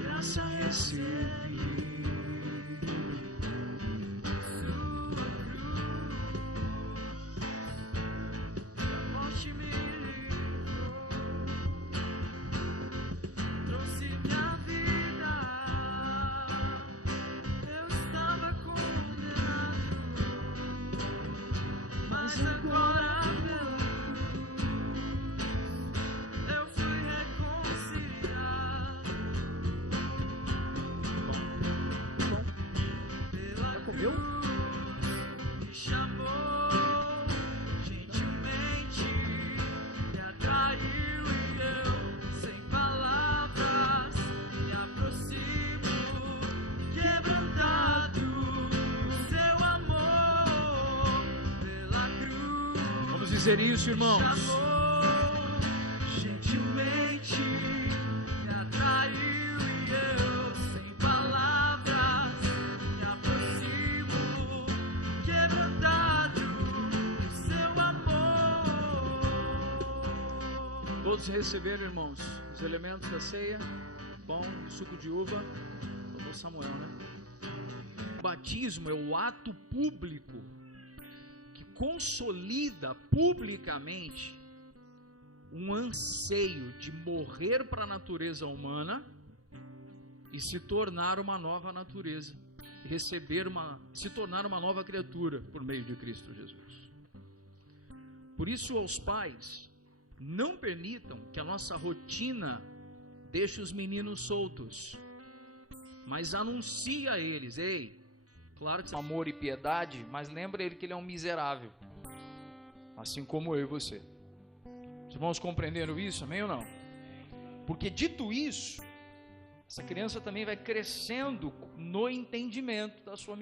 Graça recebi, sua cruz, da morte me livrou, trouxe minha vida, eu estava condenado, mas agora pela cruz eu fui reconciliado. Me chamou gentilmente, me atraiu e eu, sem palavras, me aproximo, quebrantado o seu amor pela cruz. Vamos dizer isso, irmãos. Me chamou gentilmente, me atraiu e eu, sem palavras, me aproximo, quebrantado o seu amor. Todos receberam, irmãos, os elementos da ceia, pão e suco de uva. Doutor Samuel, né? O batismo é o ato público que consolida publicamente um anseio de morrer para a natureza humana e se tornar uma nova natureza, se tornar uma nova criatura por meio de Cristo Jesus. Por isso, aos pais, não permitam que a nossa rotina deixe os meninos soltos, mas anuncie a eles: ei, claro que amor e piedade, mas lembra ele que ele é um miserável, assim como eu e você. Os irmãos compreenderam isso, amém ou não? Porque dito isso, essa criança também vai crescendo no entendimento da sua miséria.